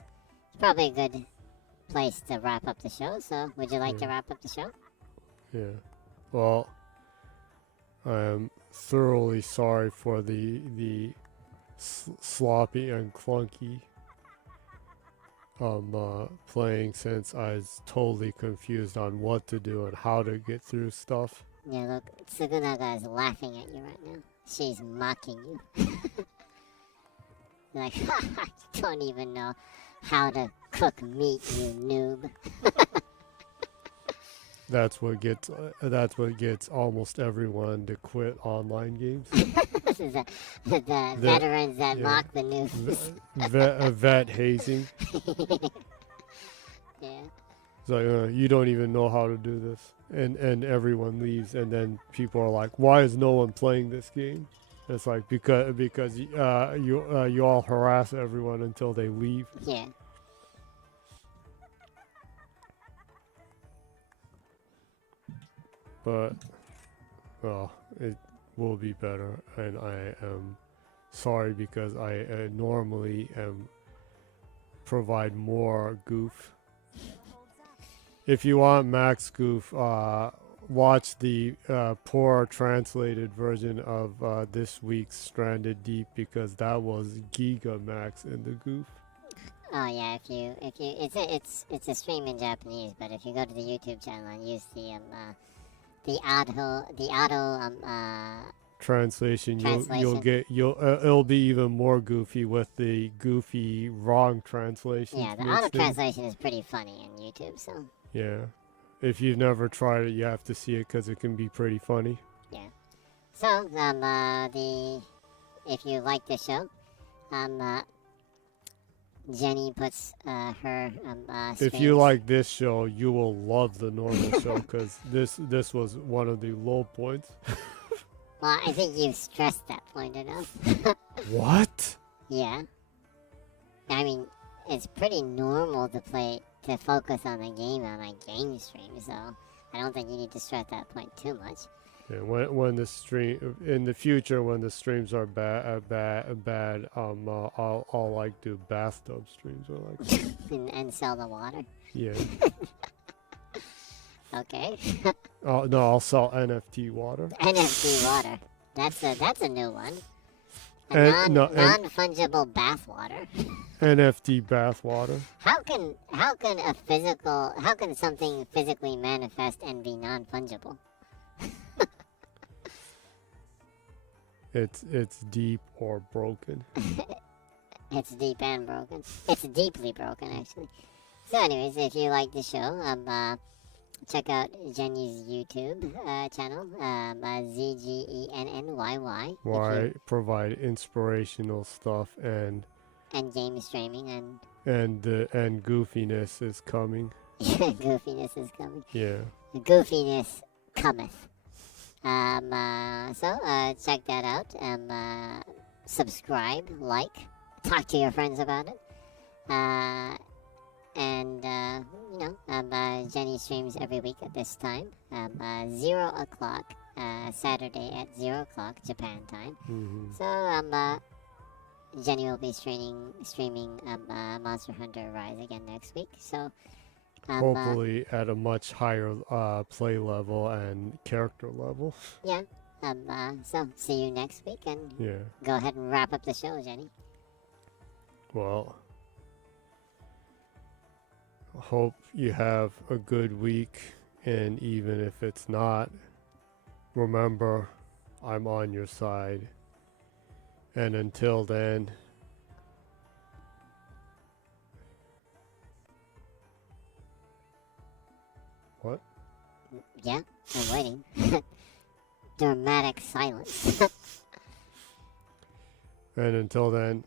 It's probably a good place to wrap up the show. So would you like to Yeah. wrap up the show? Yeah. Well, thoroughly sorry for the sloppy and clunky playing, since I was totally confused on what to do and how to get through stuff. Yeah, look, Tsukunaga is laughing at you right now. She's mocking you. Like, you don't even know how to cook meat, you noob. That's what gets almost everyone to quit online games. the veterans that yeah. mock the noobs. Vet hazing. Yeah. It's like, you don't even know how to do this, and everyone leaves, and then people are like, why is no one playing this game? It's like because you all harass everyone until they leave. Yeah. But well, it will be better, and I am sorry because I normally provide more goof. If you want max goof, watch the poor translated version of this week's Stranded Deep, because that was Giga Max in the goof. Oh yeah, if you it's a stream in Japanese, but if you go to the YouTube channel and use the auto Translation, Translation. it'll be even more goofy with the goofy wrong translation. yeah, the auto translation is pretty funny on YouTube, so Yeah, if you've never tried it, you have to see it because it can be pretty funny. yeah. So if you like the show, Jenny puts her If you like this show, you will love the normal show, because this was one of the low points. Well, I think you've stressed that point enough. What? Yeah. I mean, it's pretty normal to focus on the game on a game stream, so I don't think you need to stress that point too much. Yeah, when the stream in the future, when the streams are bad, I'll like do bathtub streams or like. and sell the water. Yeah. Okay. Oh no, I'll sell NFT water. NFT water. That's a new one. Non-fungible bath water. NFT bath water. How can something physically manifest and be non-fungible? It's deep or broken. It's deep and broken. It's deeply broken, actually. So, anyways, if you like the show, check out Jenny's YouTube channel, ZGENNYY. Why provide inspirational stuff and game streaming and goofiness is coming. goofiness is coming. Yeah. Goofiness cometh. So check that out. Subscribe, like, talk to your friends about it. Jenny streams every week at this time. 0 o'clock, Saturday at 0 o'clock Japan time. Mm-hmm. So Jenny will be streaming Monster Hunter Rise again next week. So hopefully at a much higher play level and character level. Yeah. So see you next week, and Yeah. go ahead and wrap up the show, Jenny. Well, hope you have a good week, and even if it's not, remember, I'm on your side. And until then, what? Yeah, I'm waiting. Dramatic silence. And until then,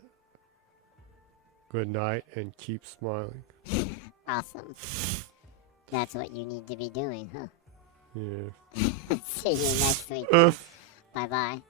good night and keep smiling. Awesome. That's what you need to be doing, huh? Yeah. See you next week. Bye-bye.